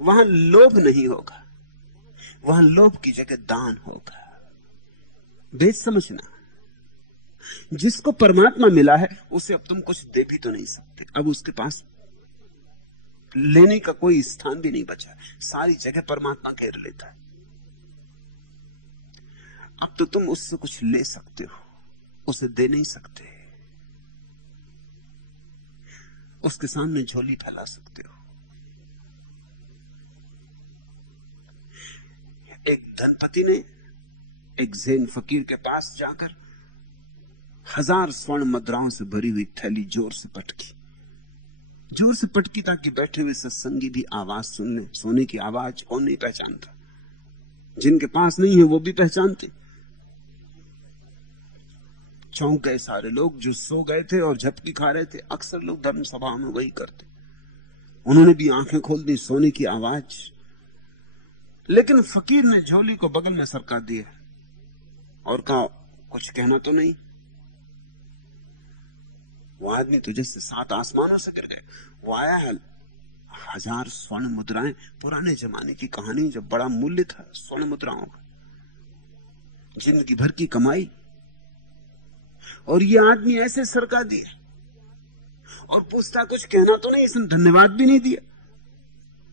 वहां लोभ नहीं होगा, वहां लोभ की जगह दान होगा। भेद समझना, जिसको परमात्मा मिला है उसे अब तुम कुछ दे भी तो नहीं सकते। अब उसके पास लेने का कोई स्थान भी नहीं बचा, सारी जगह परमात्मा घेर लेता है। अब तो तुम उससे कुछ ले सकते हो, उसे दे नहीं सकते। उसके सामने झोली फैला सकते हो। एक धनपति ने एक जैन फकीर के पास जाकर 1000 स्वर्ण मुद्राओं से भरी हुई थैली जोर से पटकी ताकि बैठे हुए सत्संगी भी आवाज सुन ले। सोने की आवाज कौन नहीं पहचानता, जिनके पास नहीं है वो भी पहचानते। चौंक गए सारे लोग, जो सो गए थे और झपकी खा रहे थे। अक्सर लोग धर्म सभा में वही करते। उन्होंने भी आंखें खोल दी, सोने की आवाज। लेकिन फकीर ने झोली को बगल में सरका दिया और कहा, कुछ कहना तो नहीं। वो आदमी तो जैसे 7 आसमानों से गिर गए। वो आया है 1000 स्वर्ण मुद्राएं, पुराने जमाने की कहानी, जब बड़ा मूल्य था स्वर्ण मुद्राओं का, जिंदगी भर की कमाई। और ये आदमी ऐसे सरका दिया और पूछता, कुछ कहना तो नहीं। इसने धन्यवाद भी नहीं दिया,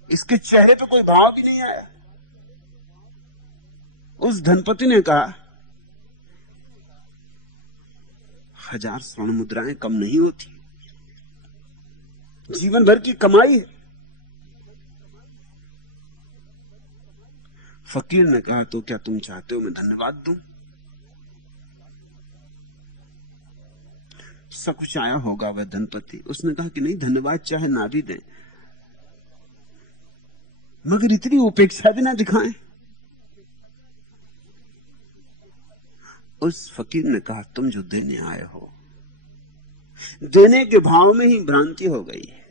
इसके चेहरे पे कोई भाव भी नहीं आया। उस धनपति ने कहा, 1000 स्वर्ण मुद्राएं कम नहीं होती, जीवन भर की कमाई है। फकीर ने कहा, तो क्या तुम चाहते हो मैं धन्यवाद दूं? सकुच आया होगा वह धनपति। उसने कहा कि नहीं, धन्यवाद चाहे ना भी दें, मगर इतनी उपेक्षा भी ना दिखाएं। उस फकीर ने कहा, तुम जो देने आए हो, देने के भाव में ही भ्रांति हो गई है।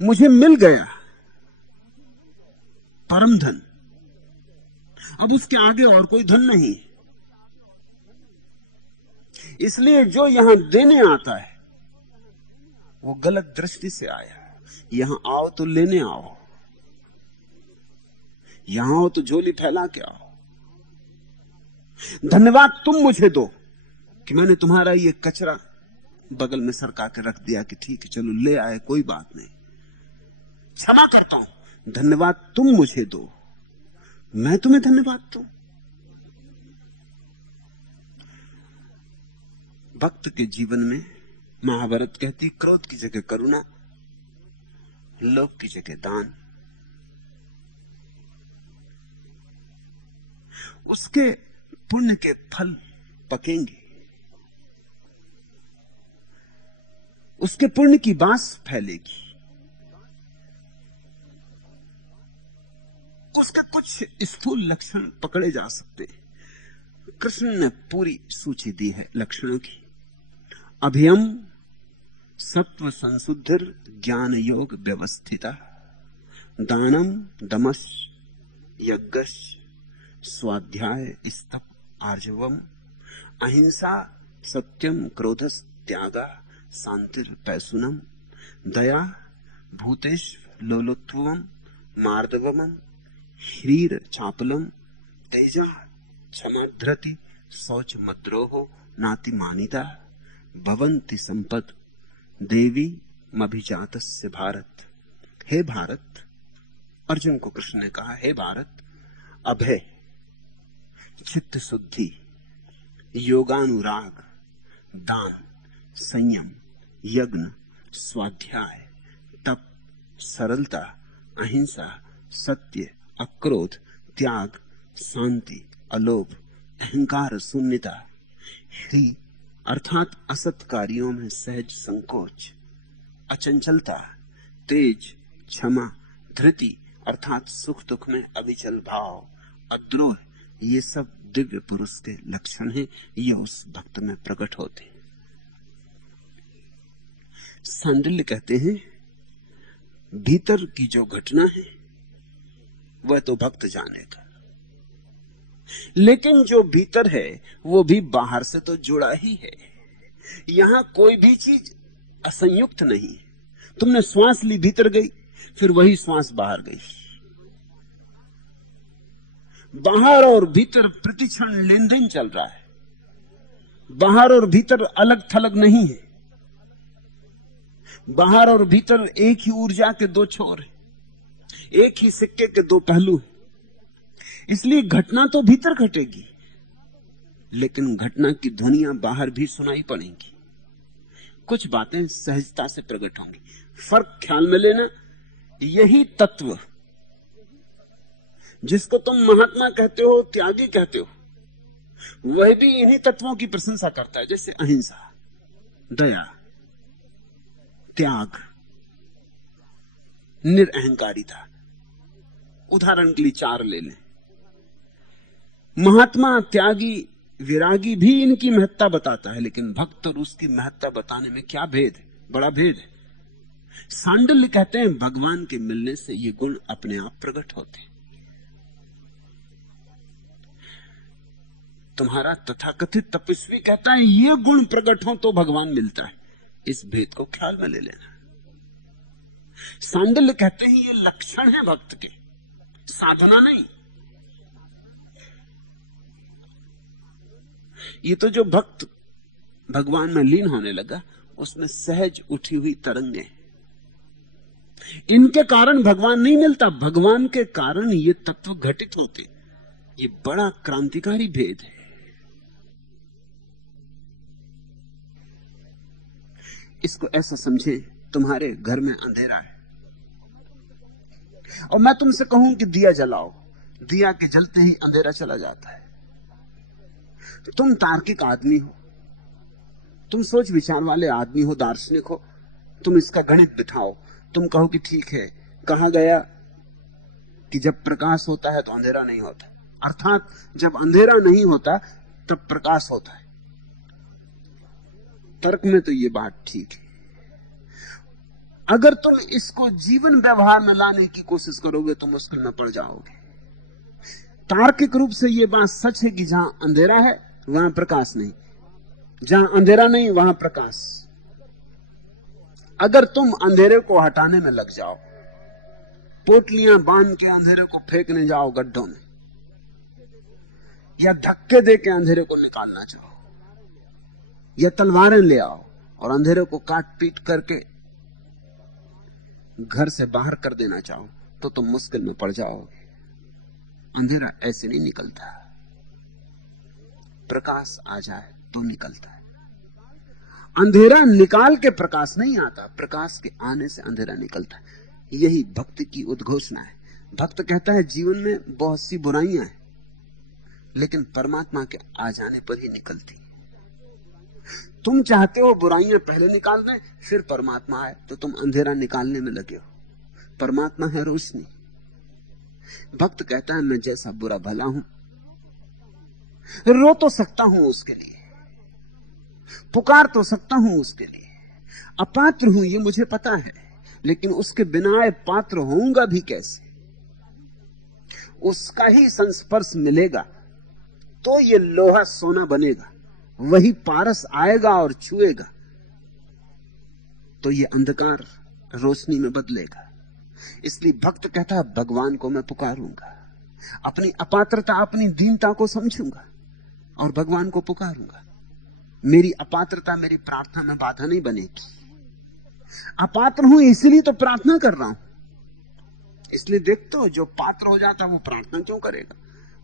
मुझे मिल गया परम धन, अब उसके आगे और कोई धन नहीं। इसलिए जो यहां देने आता है वो गलत दृष्टि से आया। यहां आओ तो लेने आओ, यहां हो तो झोली फैला के आओ। धन्यवाद तुम मुझे दो कि मैंने तुम्हारा ये कचरा बगल में सरका के रख दिया कि ठीक है चलो ले आए, कोई बात नहीं, क्षमा करता हूं। धन्यवाद तुम मुझे दो, मैं तुम्हें धन्यवाद दूं। भक्त के जीवन में महाभारत कहती, क्रोध की जगह करुणा, लोभ की जगह दान। उसके पुण्य के फल पकेंगे, उसके पुण्य की बांस फैलेगी। उसके कुछ स्थूल लक्षण पकड़े जा सकते हैं। कृष्ण ने पूरी सूची दी है लक्षणों की। अभियम सत्व संशुद्धिर ज्ञान योग व्यवस्थिता, दानम दमश यज्ञश स्वाध्याय स्तप आर्जवम, अहिंसा सत्यम क्रोधस त्यागा शांतिर पैसुनम, दया भूतेश लोलुत्वम मार्दवम, ह्रीर चापलम, तेजा क्षमा धृति, शौच मद्रोहो नाति मानिता, भवंति संपद देवी मभिजातस्य भारत। हे भारत, अर्जुन को कृष्ण ने कहा, हे भारत, अभय, चित्त शुद्धि, योगानुराग, दान, संयम, यज्ञ, स्वाध्याय, तप, सरलता, अहिंसा, सत्य, अक्रोध, त्याग, शांति, अलोभ, अहंकार शून्यता, ह्री अर्थात असत कार्यों में सहज संकोच, अचंचलता, तेज, क्षमा, धृति अर्थात सुख दुख में अविचल भाव, अद्रोह, ये सब दिव्य पुरुष के लक्षण हैं। ये उस भक्त में प्रकट होते हैं। सांडिल्य कहते हैं, भीतर की जो घटना है वह तो भक्त जानेगा, लेकिन जो भीतर है वो भी बाहर से तो जुड़ा ही है। यहां कोई भी चीज असंयुक्त नहीं। तुमने श्वास ली, भीतर गई, फिर वही श्वास बाहर गई। बाहर और भीतर प्रतिक्षण लेन देन चल रहा है। बाहर और भीतर अलग थलग नहीं है। बाहर और भीतर एक ही ऊर्जा के दो छोर हैं, एक ही सिक्के के दो पहलू हैं। इसलिए घटना तो भीतर घटेगी, लेकिन घटना की ध्वनियां बाहर भी सुनाई पड़ेंगी। कुछ बातें सहजता से प्रकट होंगी। फर्क ख्याल में लेना, यही तत्व जिसको तुम महात्मा कहते हो, त्यागी कहते हो, वह भी इन्हीं तत्वों की प्रशंसा करता है, जैसे अहिंसा, दया, त्याग, निरअहंकारिता। उदाहरण के लिए चार ले लें। महात्मा, त्यागी, विरागी भी इनकी महत्ता बताता है, लेकिन भक्त और उसकी महत्ता बताने में क्या भेद है? बड़ा भेद है। सांडिल्य कहते हैं, भगवान के मिलने से ये गुण अपने आप प्रकट होते हैं। तुम्हारा तथाकथित तपस्वी कहता है, ये गुण प्रकट हो तो भगवान मिलता है। इस भेद को ख्याल में ले लेना। सांडिल्य कहते हैं, ये लक्षण है भक्त के, साधना नहीं। ये तो जो भक्त भगवान में लीन होने लगा, उसमें सहज उठी हुई तरंगें। इनके कारण भगवान नहीं मिलता, भगवान के कारण ये तत्व घटित होते। ये बड़ा क्रांतिकारी भेद है। इसको ऐसा समझे, तुम्हारे घर में अंधेरा है और मैं तुमसे कहूं कि दिया जलाओ, दिया के जलते ही अंधेरा चला जाता है। तुम तार्किक आदमी हो, तुम सोच विचार वाले आदमी हो, दार्शनिक हो, तुम इसका गणित बिठाओ। तुम कहो कि ठीक है, कहा गया कि जब प्रकाश होता है तो अंधेरा नहीं होता। अर्थात जब अंधेरा नहीं होता तब प्रकाश होता है। तर्क में तो ये बात ठीक है। अगर तुम इसको जीवन व्यवहार में लाने की कोशिश करोगे तो मुश्किल में पड़ जाओगे। तार्किक रूप से यह बात सच है कि जहां अंधेरा है वहां प्रकाश नहीं, जहां अंधेरा नहीं वहां प्रकाश। अगर तुम अंधेरे को हटाने में लग जाओ, पोटलियां बांध के अंधेरे को फेंकने जाओ गड्ढों में, या धक्के दे के अंधेरे को निकालना चाहो, या तलवारें ले आओ और अंधेरे को काट पीट करके घर से बाहर कर देना चाहो, तो तुम मुश्किल में पड़ जाओगे। अंधेरा ऐसे नहीं निकलता, प्रकाश आ जाए तो निकलता है। अंधेरा निकाल के प्रकाश नहीं आता, प्रकाश के आने से अंधेरा निकलता है। यही भक्ति की उद्घोषणा है। भक्त कहता है जीवन में बहुत सी बुराइयां हैं, लेकिन परमात्मा के आ जाने पर ही निकलती। तुम चाहते हो बुराइयां पहले निकाल दें, फिर परमात्मा आए, तो तुम अंधेरा निकालने में लगे हो। परमात्मा है रोशनी। भक्त कहता है मैं जैसा बुरा भला हूं, रो तो सकता हूं उसके लिए, पुकार तो सकता हूं उसके लिए, अपात्र हूं ये मुझे पता है, लेकिन उसके बिना पात्र होऊंगा भी कैसे? उसका ही संस्पर्श मिलेगा तो ये लोहा सोना बनेगा, वही पारस आएगा और छुएगा तो ये अंधकार रोशनी में बदलेगा। इसलिए भक्त कहता है भगवान को मैं पुकारूंगा, अपनी अपात्रता अपनी दीनता को समझूंगा और भगवान को पुकारूंगा। मेरी अपात्रता मेरी प्रार्थना में बाधा नहीं बनेगी। अपात्र हूं इसलिए तो प्रार्थना कर रहा हूं। इसलिए देखते हो जो पात्र हो जाता है वो प्रार्थना क्यों करेगा?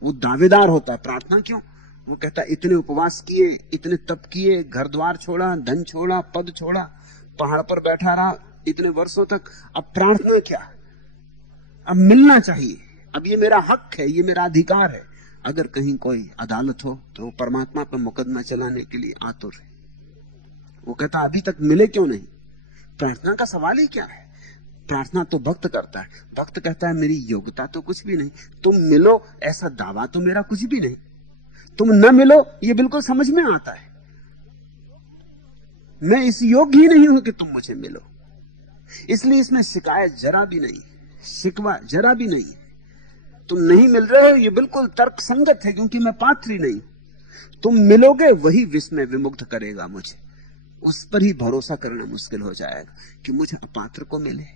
वो दावेदार होता है, प्रार्थना क्यों? वो कहता है इतने उपवास किए, इतने तप किए, घर द्वार छोड़ा, धन छोड़ा, पद छोड़ा, पहाड़ पर बैठा रहा इतने वर्षों तक, अब प्रार्थना क्या? अब मिलना चाहिए, अब ये मेरा हक है, ये मेरा अधिकार है। अगर कहीं कोई अदालत हो तो वो परमात्मा पर मुकदमा चलाने के लिए आतुर है। वो कहता अभी तक मिले क्यों नहीं? प्रार्थना का सवाल ही क्या है? प्रार्थना तो भक्त करता है। भक्त कहता है मेरी योग्यता तो कुछ भी नहीं, तुम मिलो ऐसा दावा तो मेरा कुछ भी नहीं, तुम न मिलो ये बिल्कुल समझ में आता है। मैं इस योग्य ही नहीं हूं कि तुम मुझे मिलो। इसलिए इसमें शिकायत जरा भी नहीं, शिकवा जरा भी नहीं। तुम नहीं मिल रहे हो ये बिल्कुल तर्क संगत है, क्योंकि मैं पात्र ही नहीं। तुम मिलोगे वही विस्मय विमुग्ध करेगा मुझे, उस पर ही भरोसा करना मुश्किल हो जाएगा कि मुझे अपात्र को मिले।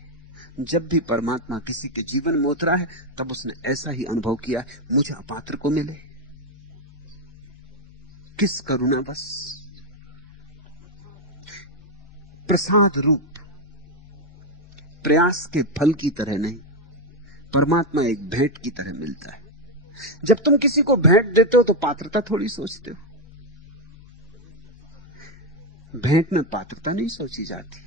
जब भी परमात्मा किसी के जीवन में उतरा है तब उसने ऐसा ही अनुभव किया, मुझे अपात्र को मिले। किस करुणा बस, प्रसाद रूप प्रयास के फल की तरह नहीं, परमात्मा एक भेंट की तरह मिलता है। जब तुम किसी को भेंट देते हो तो पात्रता थोड़ी सोचते हो, भेंट में पात्रता नहीं सोची जाती।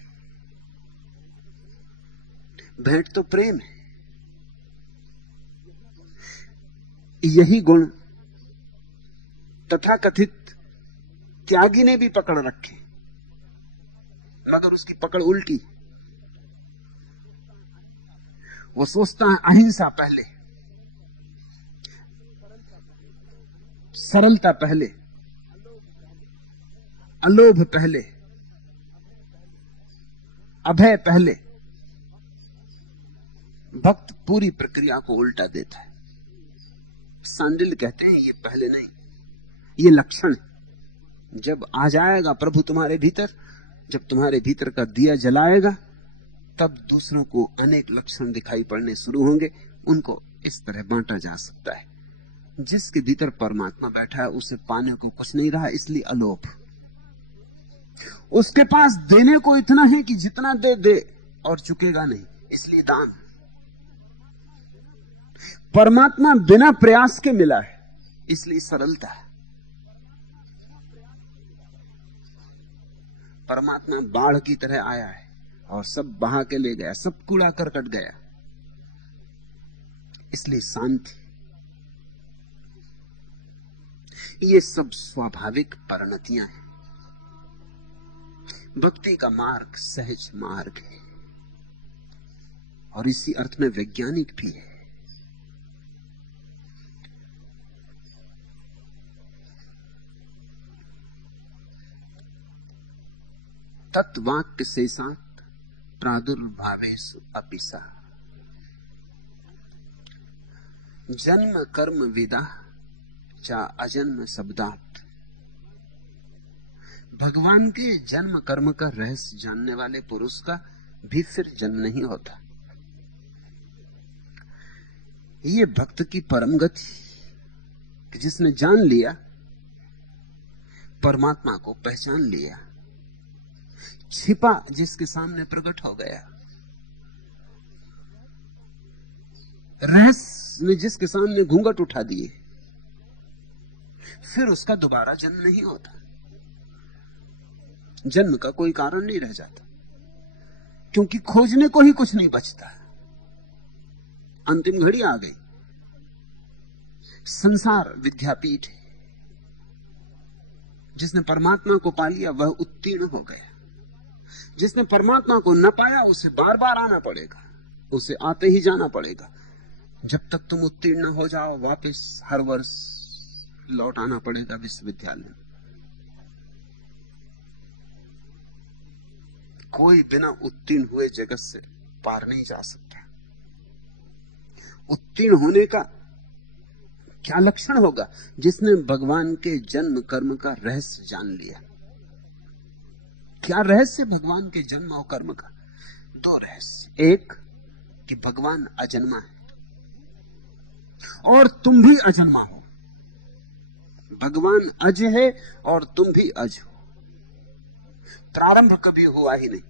भेंट तो प्रेम है। यही गुण तथाकथित त्यागी ने भी पकड़ रखे, मगर उसकी पकड़ उल्टी। वो सोचता है अहिंसा पहले, सरलता पहले, अलोभ पहले, अभय पहले। भक्त पूरी प्रक्रिया को उल्टा देता है। सांडिल्य कहते हैं ये पहले नहीं, ये लक्षण। जब आ जाएगा प्रभु तुम्हारे भीतर, जब तुम्हारे भीतर का दिया जलाएगा, तब दूसरों को अनेक लक्षण दिखाई पड़ने शुरू होंगे। उनको इस तरह बांटा जा सकता है। जिसके भीतर परमात्मा बैठा है उसे पाने को कुछ नहीं रहा, इसलिए अलोभ। उसके पास देने को इतना है कि जितना दे दे और चुकेगा नहीं, इसलिए दान। परमात्मा बिना प्रयास के मिला है, इसलिए सरलता है। परमात्मा बाढ़ की तरह आया है और सब बहा के ले गया, सब कूड़ा करकट गया, इसलिए शांति। ये सब स्वाभाविक परिणतियां हैं। भक्ति का मार्ग सहज मार्ग है और इसी अर्थ में वैज्ञानिक भी है। तत्वाक्य से साथ प्रादुर्भावेषु अपिसा जन्म कर्म विदा चा अजन्म शब्दात्। भगवान के जन्म कर्म का रहस्य जानने वाले पुरुष का भी फिर जन्म नहीं होता। ये भक्त की परम गति कि जिसने जान लिया, परमात्मा को पहचान लिया, छिपा जिसके सामने प्रकट हो गया, रहस्य ने जिसके सामने घूंघट उठा दिए, फिर उसका दोबारा जन्म नहीं होता। जन्म का कोई कारण नहीं रह जाता, क्योंकि खोजने को ही कुछ नहीं बचता। अंतिम घड़ी आ गई। संसार विद्यापीठ है। जिसने परमात्मा को पा लिया वह उत्तीर्ण हो गया। जिसने परमात्मा को न पाया उसे बार बार आना पड़ेगा, उसे आते ही जाना पड़ेगा। जब तक तुम उत्तीर्ण हो जाओ, वापस हर वर्ष लौट आना पड़ेगा विश्वविद्यालय। कोई बिना उत्तीर्ण हुए जगत से पार नहीं जा सकता। उत्तीर्ण होने का क्या लक्षण होगा? जिसने भगवान के जन्म कर्म का रहस्य जान लिया। क्या रहस्य भगवान के जन्म और कर्म का? दो रहस्य। एक कि भगवान अजन्मा है और तुम भी अजन्मा हो। भगवान अज है और तुम भी अज हो। प्रारंभ कभी हुआ ही नहीं।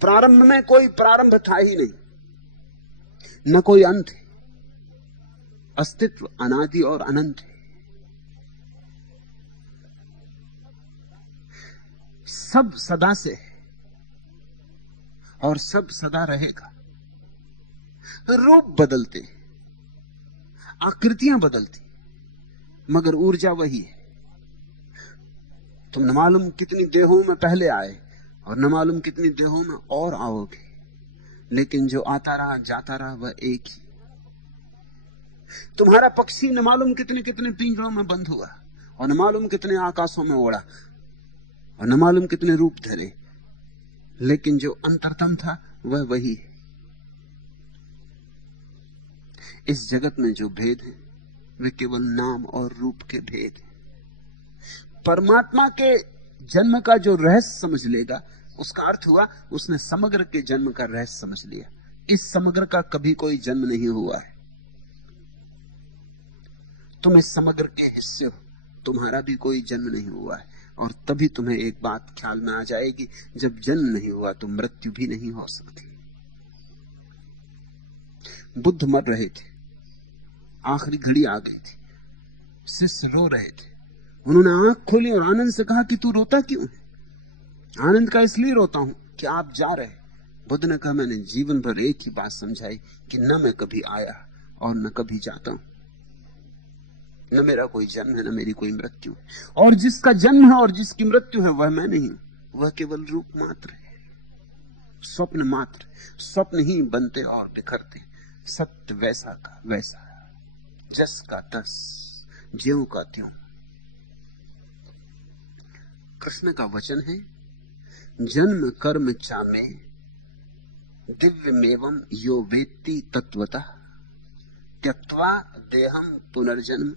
प्रारंभ में कोई प्रारंभ था ही नहीं, न कोई अंत है। अस्तित्व अनादि और अनंत है। सब सदा से है और सब सदा रहेगा। रूप बदलते, आकृतियां बदलती, मगर ऊर्जा वही है। तुम न मालूम कितनी देहों में पहले आए और न मालूम कितनी देहों में और आओगे, लेकिन जो आता रहा जाता रहा वह एक ही। तुम्हारा पक्षी न मालूम कितने कितने पिंजरों में बंद हुआ और न मालूम कितने आकाशों में उड़ा और न मालूम कितने रूप धरे, लेकिन जो अंतरतम था वह वही है। इस जगत में जो भेद है वे केवल नाम और रूप के भेद हैं। परमात्मा के जन्म का जो रहस्य समझ लेगा, उसका अर्थ हुआ उसने समग्र के जन्म का रहस्य समझ लिया। इस समग्र का कभी कोई जन्म नहीं हुआ है। तुम इस समग्र के हिस्से हो, तुम्हारा भी कोई जन्म नहीं हुआ है। और तभी तुम्हें एक बात ख्याल में आ जाएगी, जब जन्म नहीं हुआ तो मृत्यु भी नहीं हो सकती। बुद्ध मर रहे थे, आखिरी घड़ी आ गई थी, शिष्य रो रहे थे। उन्होंने आंख खोली और आनंद से कहा कि तू रोता क्यों है? आनंद का इसलिए रोता हूं कि आप जा रहे। बुद्ध ने कहा, मैंने जीवन भर एक ही बात समझाई कि न मैं कभी आया और न कभी जाता हूं, न मेरा कोई जन्म है न मेरी कोई मृत्यु है। और जिसका जन्म है और जिसकी मृत्यु है वह मैं नहीं, वह केवल रूप मात्र है, स्वप्न मात्र। स्वप्न ही बनते और बिखरते। सत्य वैसा का वैसा, जस का तस, ज्यों का त्यों। कृष्ण का वचन है, जन्म कर्म चामे दिव्यमेवं यो वेत्ति तत्वतः त्यक्त्वा देहं पुनर्जन्म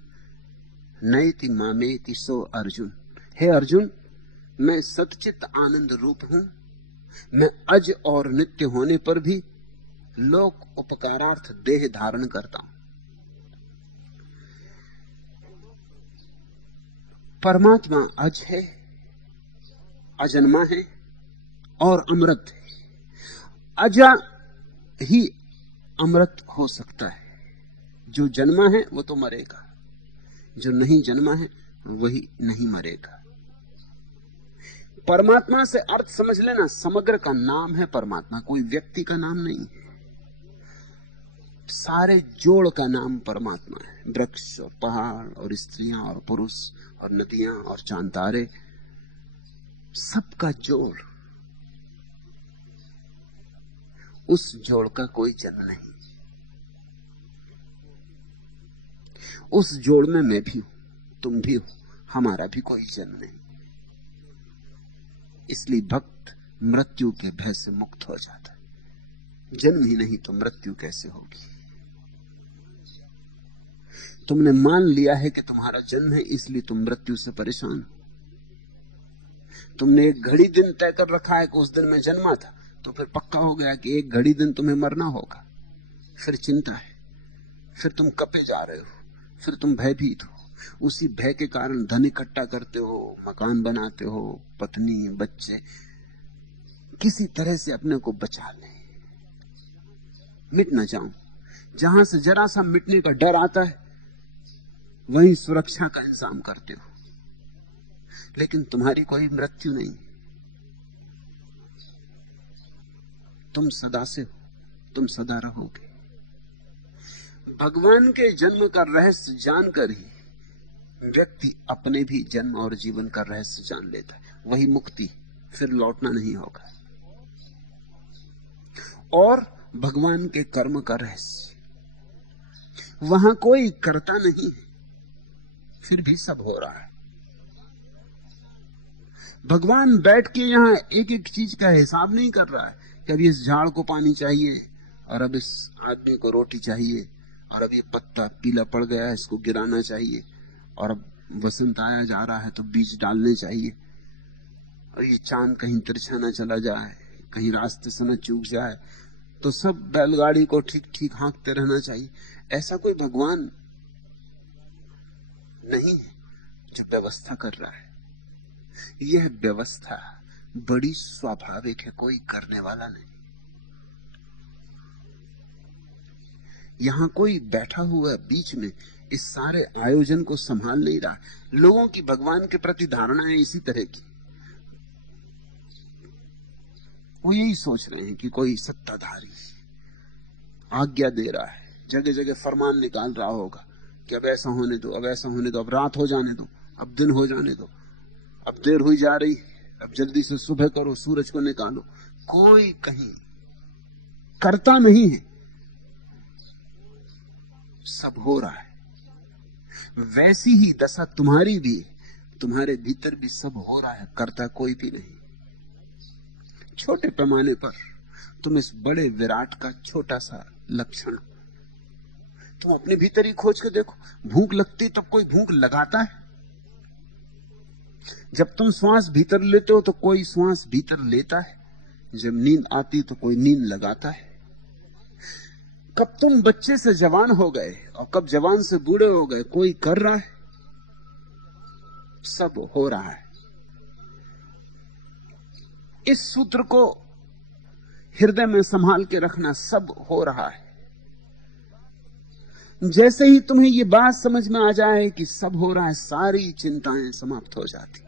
नयति मामेति सो अर्जुन। हे अर्जुन, मैं सच्चित आनंद रूप हूं। मैं अज और नित्य होने पर भी लोक उपकारार्थ देह धारण करता हूं। परमात्मा अज है, अजन्मा है और अमृत है। अजा ही अमृत हो सकता है। जो जन्मा है वो तो मरेगा, जो नहीं जन्मा है वही नहीं मरेगा। परमात्मा से अर्थ समझ लेना, समग्र का नाम है परमात्मा, कोई व्यक्ति का नाम नहीं है। सारे जोड़ का नाम परमात्मा है। वृक्ष और पहाड़ और स्त्रियां और पुरुष और नदियां और चांद तारे, सबका जोड़। उस जोड़ का कोई जन्म नहीं। उस जोड़ में मैं भी हूं, तुम भी हो, हमारा भी कोई जन्म नहीं। इसलिए भक्त मृत्यु के भय से मुक्त हो जाता है। जन्म ही नहीं तो मृत्यु कैसे होगी? तुमने मान लिया है कि तुम्हारा जन्म है, इसलिए तुम मृत्यु से परेशान हो। तुमने एक घड़ी दिन तय कर रखा है कि उस दिन मैं जन्मा था, तो फिर पक्का हो गया कि एक घड़ी दिन तुम्हें मरना होगा। फिर चिंता है, फिर तुम कपे जा रहे हो, फिर तुम भयभीत हो। उसी भय के कारण धन इकट्ठा करते हो, मकान बनाते हो, पत्नी बच्चे, किसी तरह से अपने को बचा ले, मिट ना जाऊं। जहां से जरा सा मिटने का डर आता है वहीं सुरक्षा का इंतजाम करते हो। लेकिन तुम्हारी कोई मृत्यु नहीं, तुम सदा से हो, तुम सदा रहोगे। भगवान के जन्म का रहस्य जानकर ही व्यक्ति अपने भी जन्म और जीवन का रहस्य जान लेता है। वही मुक्ति, फिर लौटना नहीं होगा। और भगवान के कर्म का रहस्य, वहां कोई करता नहीं है, फिर भी सब हो रहा है। भगवान बैठ के यहां एक एक चीज का हिसाब नहीं कर रहा है कि अब इस झाड़ को पानी चाहिए, और अब इस आदमी को रोटी चाहिए, और अब ये पत्ता पीला पड़ गया है इसको गिराना चाहिए, और अब वसंत आया जा रहा है तो बीज डालने चाहिए, और ये चांद कहीं तिरछा न चला जाए, कहीं रास्ते से न चूक जाए, तो सब बैलगाड़ी को ठीक ठीक हाँकते रहना चाहिए। ऐसा कोई भगवान नहीं है जो व्यवस्था कर रहा है। यह व्यवस्था बड़ी स्वाभाविक है, कोई करने वाला नहीं। यहां कोई बैठा हुआ बीच में इस सारे आयोजन को संभाल नहीं रहा। लोगों की भगवान के प्रति धारणा है इसी तरह की। वो यही सोच रहे हैं कि कोई सत्ताधारी आज्ञा दे रहा है, जगह जगह फरमान निकाल रहा होगा कि अब ऐसा होने दो, अब ऐसा होने दो, अब रात हो जाने दो, अब दिन हो जाने दो, अब देर हुई जा रही, अब जल्दी से सुबह करो, सूरज को निकालो। कोई कहीं करता नहीं है, सब हो रहा है। वैसी ही दशा तुम्हारी भी, तुम्हारे भीतर भी सब हो रहा है, करता कोई भी नहीं। छोटे पैमाने पर तुम इस बड़े विराट का छोटा सा लक्षण तुम अपने भीतर ही खोज के देखो। भूख लगती तब कोई भूख लगाता है? जब तुम श्वास भीतर लेते हो तो कोई श्वास भीतर लेता है? जब नींद आती तो कोई नींद लगाता है? कब तुम बच्चे से जवान हो गए और कब जवान से बूढ़े हो गए, कोई कर रहा है? सब हो रहा है। इस सूत्र को हृदय में संभाल के रखना, सब हो रहा है। जैसे ही तुम्हें ये बात समझ में आ जाए कि सब हो रहा है, सारी चिंताएं समाप्त हो जाती।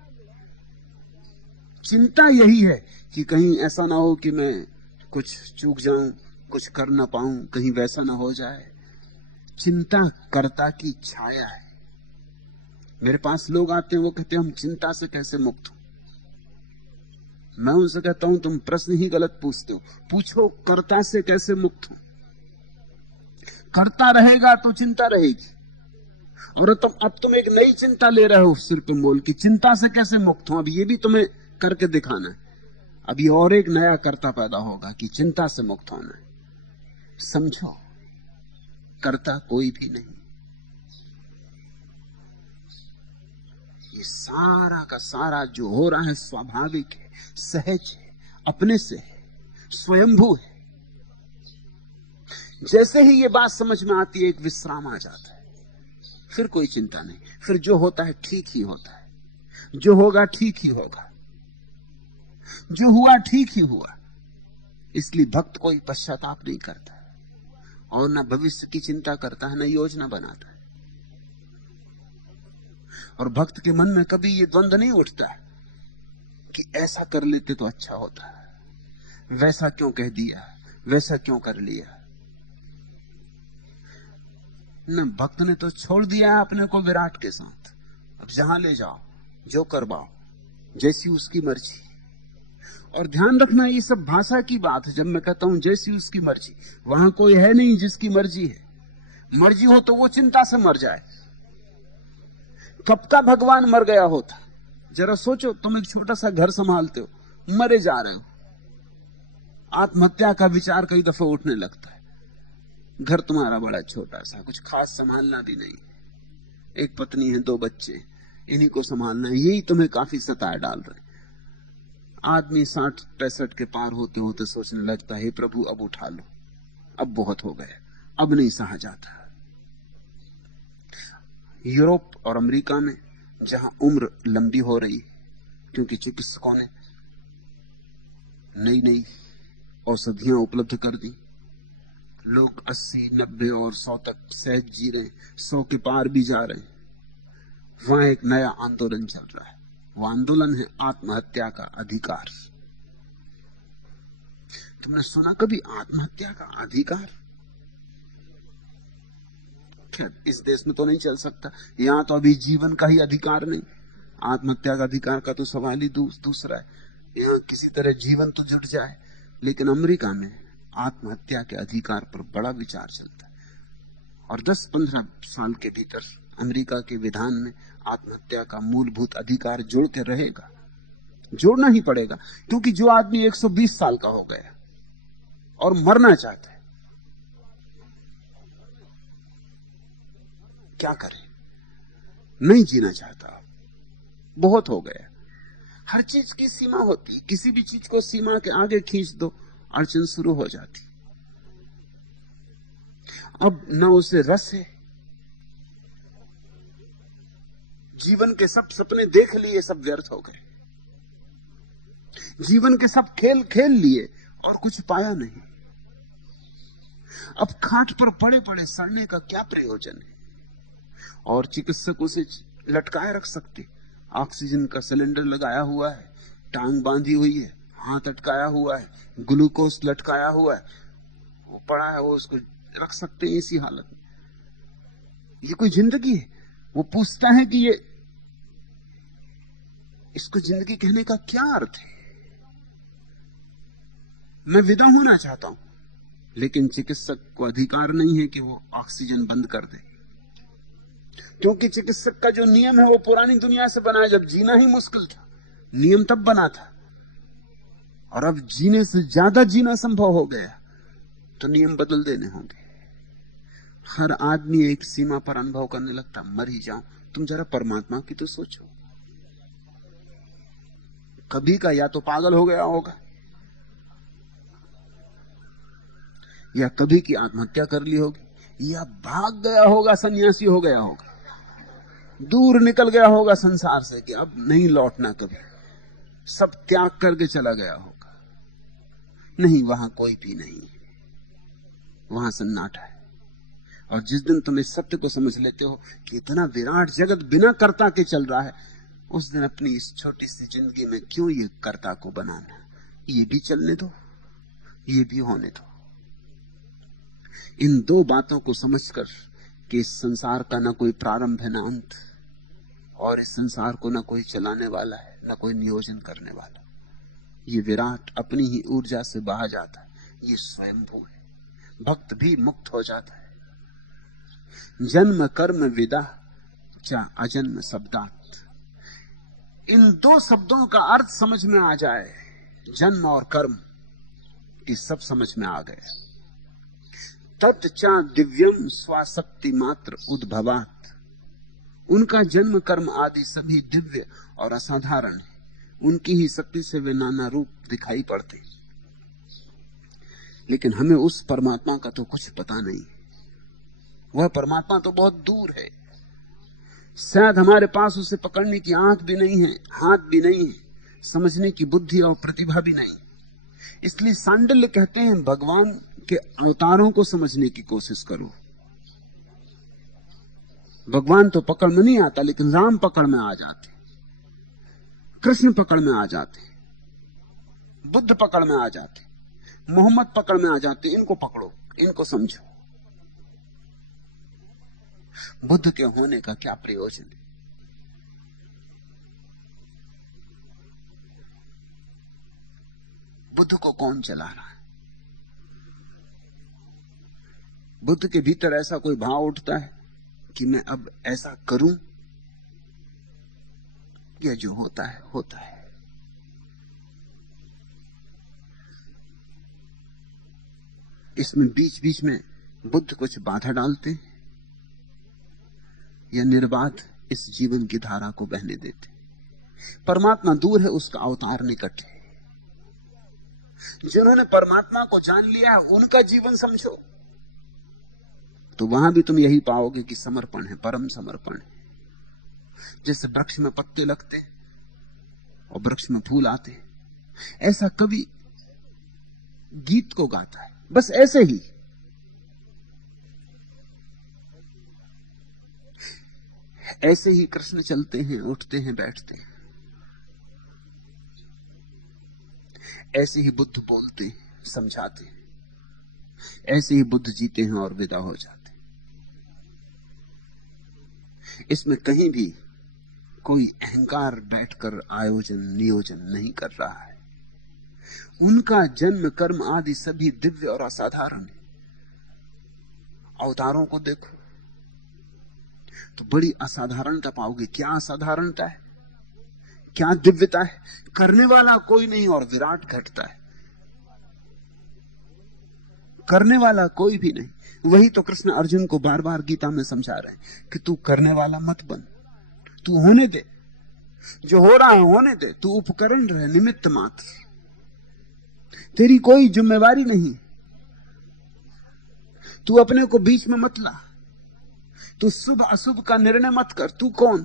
चिंता यही है कि कहीं ऐसा ना हो कि मैं कुछ चूक जाऊं, कुछ कर ना पाऊं, कहीं वैसा ना हो जाए। चिंता कर्ता की छाया है। मेरे पास लोग आते हैं, वो कहते हैं हम चिंता से कैसे मुक्त हो। मैं उनसे कहता हूं तुम प्रश्न ही गलत पूछते हो, पूछो कर्ता से कैसे मुक्त हो। करता रहेगा तो चिंता रहेगी, और अब तुम एक नई चिंता ले रहे हो सिर पे मोल की, चिंता से कैसे मुक्त हो। अब ये भी तुम्हें करके दिखाना है। अब ये और एक नया कर्ता पैदा होगा कि चिंता से मुक्त होना है। समझो, कर्ता कोई भी नहीं। ये सारा का सारा जो हो रहा है स्वाभाविक है, सहज है, अपने से है, स्वयंभू है। जैसे ही ये बात समझ में आती है, एक विश्राम आ जाता है। फिर कोई चिंता नहीं, फिर जो होता है ठीक ही होता है, जो होगा ठीक ही होगा, जो हुआ ठीक ही हुआ। इसलिए भक्त कोई पश्चाताप नहीं करता और ना भविष्य की चिंता करता है, ना योजना बनाता है। और भक्त के मन में कभी ये द्वंद नहीं उठता कि ऐसा कर लेते तो अच्छा होता, वैसा क्यों कह दिया, वैसा क्यों कर लिया। न, भक्त ने तो छोड़ दिया है अपने को विराट के साथ। अब जहां ले जाओ, जो करवाओ, जैसी उसकी मर्जी। और ध्यान रखना, ये सब भाषा की बात है। जब मैं कहता हूं जैसी उसकी मर्जी, वहां कोई है नहीं जिसकी मर्जी है। मर्जी हो तो वो चिंता से मर जाए। कब का भगवान मर गया होता। जरा सोचो, तुम एक छोटा सा घर संभालते हो, मरे जा रहे हो। आत्महत्या का विचार कई दफे उठने लगता है। घर तुम्हारा बड़ा छोटा सा, कुछ खास संभालना भी नहीं, एक पत्नी है, 2 बच्चे, इन्हीं को संभालना है, यही तुम्हें काफी सताए डाल रहे। आदमी 60-65 के पार होते होते सोचने लगता है, हे प्रभु अब उठा लो, अब बहुत हो गया, अब नहीं सहा जाता। यूरोप और अमेरिका में जहां उम्र लंबी हो रही क्योंकि चिकित्सकों ने नई नई औषधियां उपलब्ध कर दी, लोग 80, 90 और 100 तक सहज जी रहे, 100 के पार भी जा रहे हैं। वहां एक नया आंदोलन चल रहा है। वो आंदोलन है आत्महत्या का अधिकार। तुमने सुना कभी आत्महत्या का अधिकार? इस देश में तो नहीं चल सकता, यहां तो अभी जीवन का ही अधिकार नहीं, आत्महत्या का अधिकार का तो सवाल ही दूसरा है। यहां किसी तरह जीवन तो जुट जाए, लेकिन अमेरिका में आत्महत्या के अधिकार पर बड़ा विचार चलता है। और 10-15 साल के भीतर अमेरिका के विधान में आत्महत्या का मूलभूत अधिकार जुड़ के रहेगा, जोड़ना ही पड़ेगा, क्योंकि जो आदमी 120 साल का हो गया और मरना चाहता है, क्या करे? नहीं जीना चाहता, बहुत हो गया। हर चीज की सीमा होती, किसी भी चीज को सीमा के आगे खींच दो, अड़चन शुरू हो जाती। अब न उसे रस है, जीवन के सब सपने देख लिए, सब व्यर्थ हो गए। जीवन के सब खेल खेल लिए और कुछ पाया नहीं। अब खाट पर पड़े पड़े सड़ने का क्या प्रयोजन है? और चिकित्सक उसे लटकाए रख सकते, ऑक्सीजन का सिलेंडर लगाया हुआ है, टांग बांधी हुई है, हाथ अटकाया हुआ है, ग्लूकोज लटकाया हुआ है, वो पड़ा है, वो उसको रख सकते हैं इसी हालत में। ये कोई जिंदगी है? वो पूछता है कि ये इसको जिंदगी कहने का क्या अर्थ है? मैं विदा होना चाहता हूं, लेकिन चिकित्सक को अधिकार नहीं है कि वो ऑक्सीजन बंद कर दे, क्योंकि चिकित्सक का जो नियम है वो पुरानी दुनिया से बना है, जब जीना ही मुश्किल था, नियम तब बना था, और अब जीने से ज्यादा जीना संभव हो गया, तो नियम बदल देने होंगे। हर आदमी एक सीमा पर अनुभव करने लगता, मर ही जाऊं। तुम जरा परमात्मा की तो सोचो, कभी का या तो पागल हो गया होगा, या कभी की आत्महत्या कर ली होगी, या भाग गया होगा, सन्यासी हो गया होगा, दूर निकल गया होगा संसार से कि अब नहीं लौटना कभी, सब त्याग करके चला गया होगा। नहीं, वहां कोई भी नहीं, वहां सन्नाटा है। और जिस दिन तुम इस सत्य को समझ लेते हो कि इतना विराट जगत बिना कर्ता के चल रहा है, उस दिन अपनी इस छोटी सी जिंदगी में क्यों ये कर्ता को बनाना? ये भी चलने दो, ये भी होने दो। इन 2 बातों को समझकर कि इस संसार का ना कोई प्रारंभ है ना अंत, और इस संसार को ना कोई चलाने वाला है ना कोई नियोजन करने वाला, ये विराट अपनी ही ऊर्जा से बहा जाता है, ये स्वयंभू है। भक्त भी मुक्त हो जाता है। जन्म कर्म विदा चा अजन्म शब्दात, इन 2 शब्दों का अर्थ समझ में आ जाए, जन्म और कर्म, ये सब समझ में आ गया। तत्चा दिव्यम स्वाशक्ति मात्र उद्भवात, उनका जन्म कर्म आदि सभी दिव्य और असाधारण है, उनकी ही शक्ति से वे नाना रूप दिखाई पड़ते। लेकिन हमें उस परमात्मा का तो कुछ पता नहीं, वह परमात्मा तो बहुत दूर है, शायद हमारे पास उसे पकड़ने की आंख भी नहीं है, हाथ भी नहीं है, समझने की बुद्धि और प्रतिभा भी नहीं। इसलिए सांडिल्य कहते हैं, भगवान के अवतारों को समझने की कोशिश करो। भगवान तो पकड़ में नहीं आता, लेकिन राम पकड़ में आ जाते, कृष्ण पकड़ में आ जाते, बुद्ध पकड़ में आ जाते, मोहम्मद पकड़ में आ जाते। इनको पकड़ो, इनको समझो। बुद्ध के होने का क्या प्रयोजन है? बुद्ध को कौन चला रहा है? बुद्ध के भीतर ऐसा कोई भाव उठता है कि मैं अब ऐसा करूं, या जो होता है होता है। इसमें बीच बीच में बुद्ध कुछ बाधा डालते या निर्बाध इस जीवन की धारा को बहने देते? परमात्मा दूर है, उसका अवतार निकट है। जिन्होंने परमात्मा को जान लिया है उनका जीवन समझो, तो वहां भी तुम यही पाओगे कि समर्पण है, परम समर्पण है। जैसे वृक्ष में पत्ते लगते और वृक्ष में फूल आते, ऐसा कवि गीत को गाता है, बस ऐसे ही। ऐसे ही कृष्ण चलते हैं, उठते हैं, बैठते हैं। ऐसे ही बुद्ध बोलते हैं, समझाते हैं। ऐसे ही बुद्ध जीते हैं और विदा हो जाते हैं। इसमें कहीं भी कोई अहंकार बैठकर आयोजन नियोजन नहीं कर रहा है। उनका जन्म कर्म आदि सभी दिव्य और असाधारण है। अवतारों को देखो तो बड़ी असाधारणता पाओगे। क्या असाधारणता है, क्या दिव्यता है। करने वाला कोई नहीं और विराट घटता है। करने वाला कोई भी नहीं। वही तो कृष्ण अर्जुन को बार बार गीता में समझा रहे हैं कि तू करने वाला मत बन, तू होने दे। जो हो रहा है होने दे, तू उपकरण रहे, निमित्त मात्र। तेरी कोई जिम्मेवारी नहीं। तू अपने को बीच में मत ला। तू शुभ अशुभ का निर्णय मत कर। तू कौन?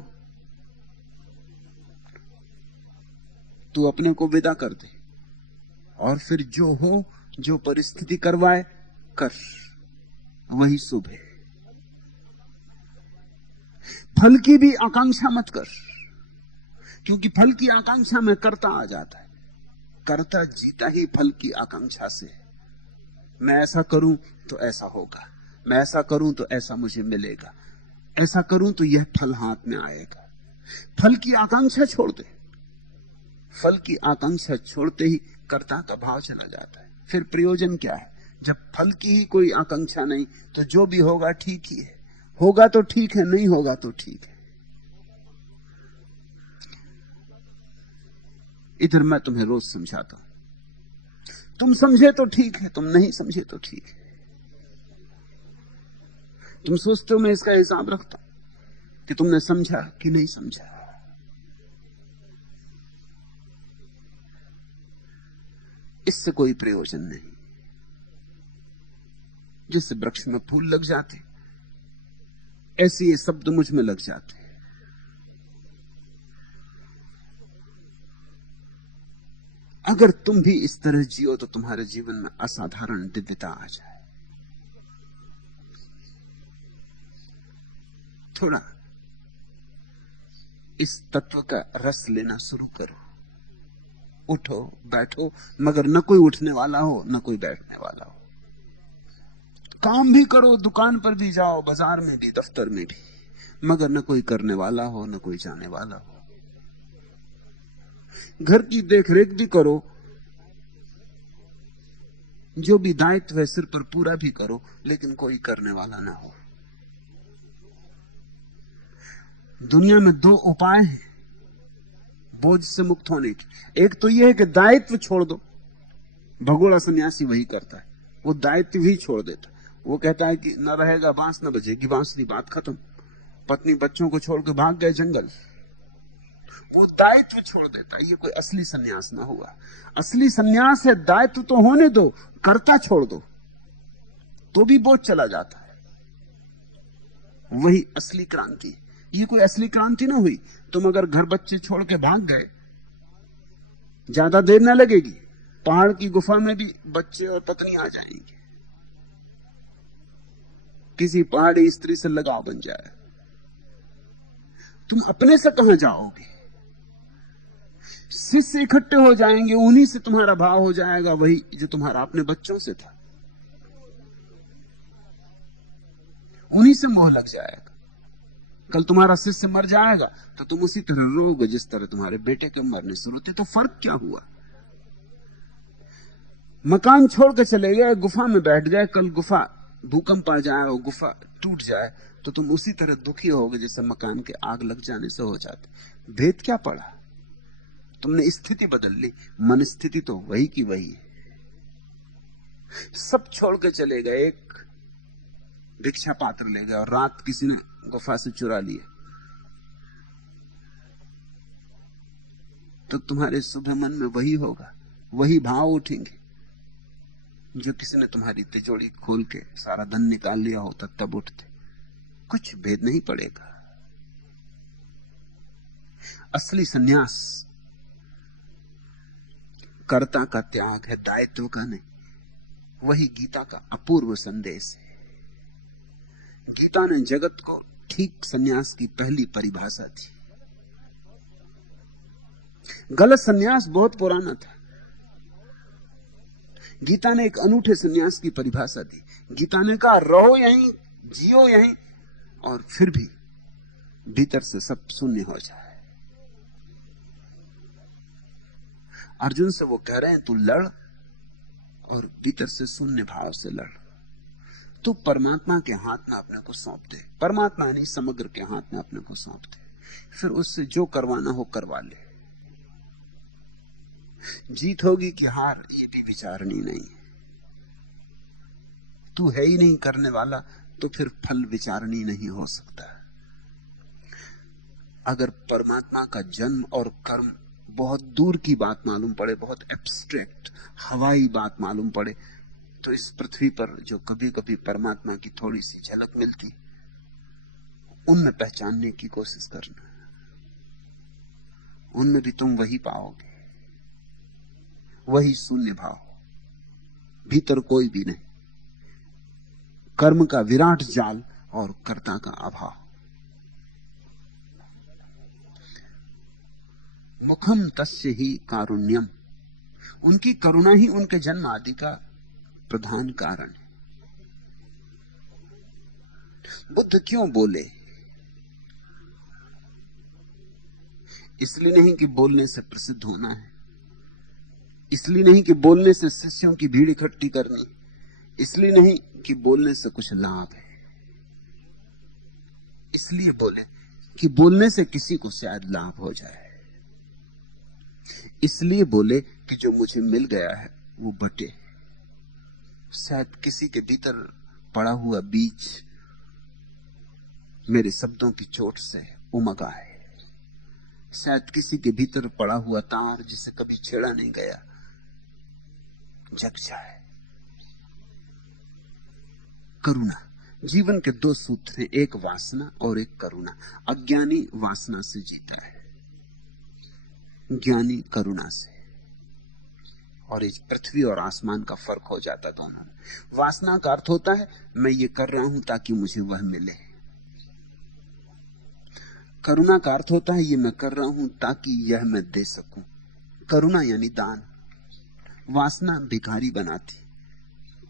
तू अपने को विदा कर दे और फिर जो हो, जो परिस्थिति करवाए कर, वही शुभ है। फल की भी आकांक्षा मत कर, क्योंकि फल की आकांक्षा में कर्ता आ जाता है। कर्ता जीता ही फल की आकांक्षा से है। मैं ऐसा करूं तो ऐसा होगा, मैं ऐसा करूं तो ऐसा मुझे मिलेगा, ऐसा करूं तो यह फल हाथ में आएगा। फल की आकांक्षा छोड़ दे। फल की आकांक्षा छोड़ते ही कर्ता का भाव चला जाता है। फिर प्रयोजन क्या है? जब फल की ही कोई आकांक्षा नहीं, तो जो भी होगा ठीक ही है। होगा तो ठीक है, नहीं होगा तो ठीक है। इधर मैं तुम्हें रोज समझाता हूं। तुम समझे तो ठीक है, तुम नहीं समझे तो ठीक है। तुम सोचते हो मैं इसका हिसाब रखता हूं कि तुमने समझा कि नहीं समझा। इससे कोई प्रयोजन नहीं। जैसे वृक्ष में फूल लग जाते, ऐसे ये शब्द मुझ में लग जाते। अगर तुम भी इस तरह जियो तो तुम्हारे जीवन में असाधारण दिव्यता आ जाए। थोड़ा इस तत्व का रस लेना शुरू करो। उठो बैठो, मगर न कोई उठने वाला हो न कोई बैठने वाला हो। काम भी करो, दुकान पर भी जाओ, बाजार में भी, दफ्तर में भी, मगर न कोई करने वाला हो न कोई जाने वाला हो। घर की देखरेख भी करो, जो भी दायित्व है सिर पर पूरा भी करो, लेकिन कोई करने वाला ना हो। दुनिया में दो उपाय हैं बोझ से मुक्त होने की। एक तो यह है कि दायित्व छोड़ दो। भगोड़ा सन्यासी वही करता है, वो दायित्व ही छोड़ देता। वो कहता है कि न रहेगा बांस न बजेगी बांसुरी, बात खत्म। पत्नी बच्चों को छोड़ के भाग गए जंगल, वो दायित्व छोड़ देता है। ये कोई असली सन्यास ना हुआ। असली सन्यास है दायित्व तो होने दो, कर्ता छोड़ दो, तो भी बोझ चला जाता है। वही असली क्रांति। ये कोई असली क्रांति ना हुई। तुम अगर घर बच्चे छोड़ के भाग गए, ज्यादा देर ना लगेगी, पहाड़ की गुफा में भी बच्चे और पत्नी आ जाएंगे। किसी पहाड़ी स्त्री से लगाव बन जाए। तुम अपने से कहां जाओगे? शिष्य इकट्ठे हो जाएंगे, उन्हीं से तुम्हारा भाव हो जाएगा, वही जो तुम्हारा अपने बच्चों से था। उन्हीं से मोह लग जाएगा। कल तुम्हारा शिष्य मर जाएगा तो तुम उसी तरह रोगे जिस तरह तुम्हारे बेटे के मरने से रोते। तो फर्क क्या हुआ? मकान छोड़ के चले गए, गुफा में बैठ गए, कल गुफा भूकंप आ जाए और गुफा टूट जाए तो तुम उसी तरह दुखी होगे जैसे मकान के आग लग जाने से हो जाते। भेद क्या पड़ा? तुमने स्थिति बदल ली। मन स्थिति तो वही की वही है। सब छोड़ के चले गए, एक भिक्षा पात्र ले गए और रात किसी ने गुफा से चुरा लिए, तो तुम्हारे सुबह मन में वही होगा, वही भाव उठेंगे जो किसी ने तुम्हारी तिजोरी खोल के सारा धन निकाल लिया होता तब उठते। कुछ भेद नहीं पड़ेगा। असली सन्यास कर्ता का त्याग है, दायित्व का नहीं। वही गीता का अपूर्व संदेश है। गीता ने जगत को ठीक सन्यास की पहली परिभाषा दी। गलत सन्यास बहुत पुराना था। गीता ने एक अनूठे सन्यास की परिभाषा दी। गीता ने कहा रहो यहीं, जियो यहीं, और फिर भी भीतर से सब शून्य हो जाए। अर्जुन से वो कह रहे हैं तू लड़ और भीतर से शून्य भाव से लड़। तू परमात्मा के हाथ में अपने को सौंप दे, परमात्मा नहीं समग्र के हाथ में अपने को सौंप दे, फिर उससे जो करवाना हो करवा ले। जीत होगी कि हार, ये भी विचारणी नहीं है। तू है ही नहीं करने वाला, तो फिर फल विचारणी नहीं हो सकता। अगर परमात्मा का जन्म और कर्म बहुत दूर की बात मालूम पड़े, बहुत एब्स्ट्रैक्ट हवाई बात मालूम पड़े, तो इस पृथ्वी पर जो कभी कभी परमात्मा की थोड़ी सी झलक मिलती, उनमें पहचानने की कोशिश करना। उनमें भी तुम वही पाओगे, वही शून्य भाव, भीतर कोई भी नहीं, कर्म का विराट जाल और कर्ता का अभाव। मुखम तस्य ही कारुण्यम, उनकी करुणा ही उनके जन्म आदि का प्रधान कारण है। बुद्ध क्यों बोले? इसलिए नहीं कि बोलने से प्रसिद्ध होना है, इसलिए नहीं कि बोलने से शिष्यों की भीड़ इकट्ठी करनी, इसलिए नहीं कि बोलने से कुछ लाभ है। इसलिए बोले कि बोलने से किसी को शायद लाभ हो जाए। इसलिए बोले कि जो मुझे मिल गया है वो बटे, शायद किसी के भीतर पड़ा हुआ बीज मेरे शब्दों की चोट से उमगा है। शायद किसी के भीतर पड़ा हुआ तार जिसे कभी छेड़ा नहीं गया जग जाए। करुणा, जीवन के दो सूत्र हैं, एक वासना और एक करुणा। अज्ञानी वासना से जीता है, ज्ञानी करुणा से। और इस पृथ्वी और आसमान का फर्क हो जाता दोनों में। वासना का अर्थ होता है मैं ये कर रहा हूं ताकि मुझे वह मिले। करुणा का अर्थ होता है ये मैं कर रहा हूं ताकि यह मैं दे सकूं। करुणा यानी दान। वासना भिखारी बनाती,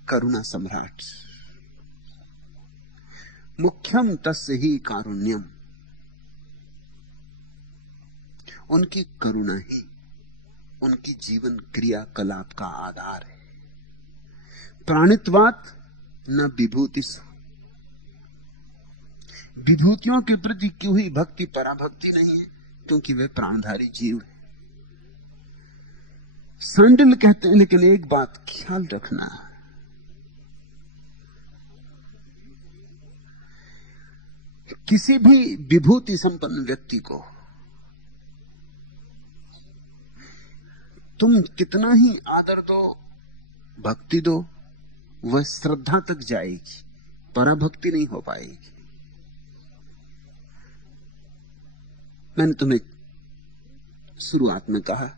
करुणा सम्राट। मुख्यम तस्य ही कारुण्यम, उनकी करुणा ही उनकी जीवन क्रियाकलाप का आधार है। प्राणित्वात् न विभूतिषु, विभूतियों के प्रति क्यों ही भक्ति पराभक्ति नहीं है? क्योंकि वे प्राणधारी जीव है। सांडिल कहते हैं, लेकिन एक बात ख्याल रखना, किसी भी विभूति संपन्न व्यक्ति को तुम कितना ही आदर दो, भक्ति दो, वह श्रद्धा तक जाएगी, पराभक्ति नहीं हो पाएगी। मैंने तुम्हें शुरुआत में कहा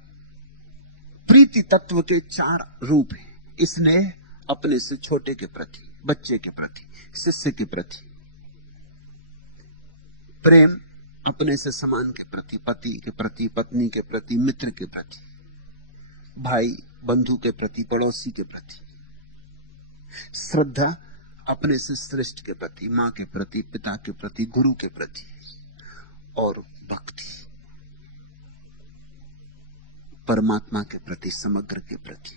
प्रीति तत्व के 4 रूप हैं। स्नेह अपने से छोटे के प्रति, बच्चे के प्रति, शिष्य के प्रति। प्रेम अपने से समान के प्रति, पति के प्रति, पत्नी के प्रति, मित्र के प्रति, भाई बंधु के प्रति, पड़ोसी के प्रति। श्रद्धा अपने से श्रेष्ठ के प्रति, मां के प्रति, पिता के प्रति, गुरु के प्रति। और भक्ति परमात्मा के प्रति, समग्र के प्रति।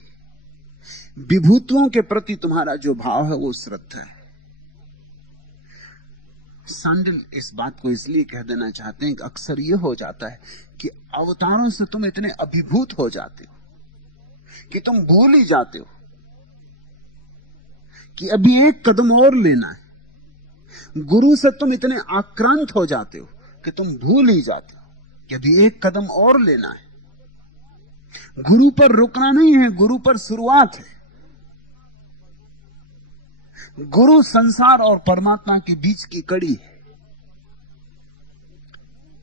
विभूतियों के प्रति तुम्हारा जो भाव है वो श्रद्धा है। सांडिल इस बात को इसलिए कह देना चाहते हैं कि अक्सर यह हो जाता है कि अवतारों से तुम इतने अभिभूत हो जाते हो कि तुम भूल ही जाते हो कि अभी एक कदम और लेना है। गुरु से तुम इतने आक्रांत हो जाते हो कि तुम भूल ही जाते हो कि अभी एक कदम और लेना है। गुरु पर रुकना नहीं है, गुरु पर शुरुआत है। गुरु संसार और परमात्मा के बीच की कड़ी है।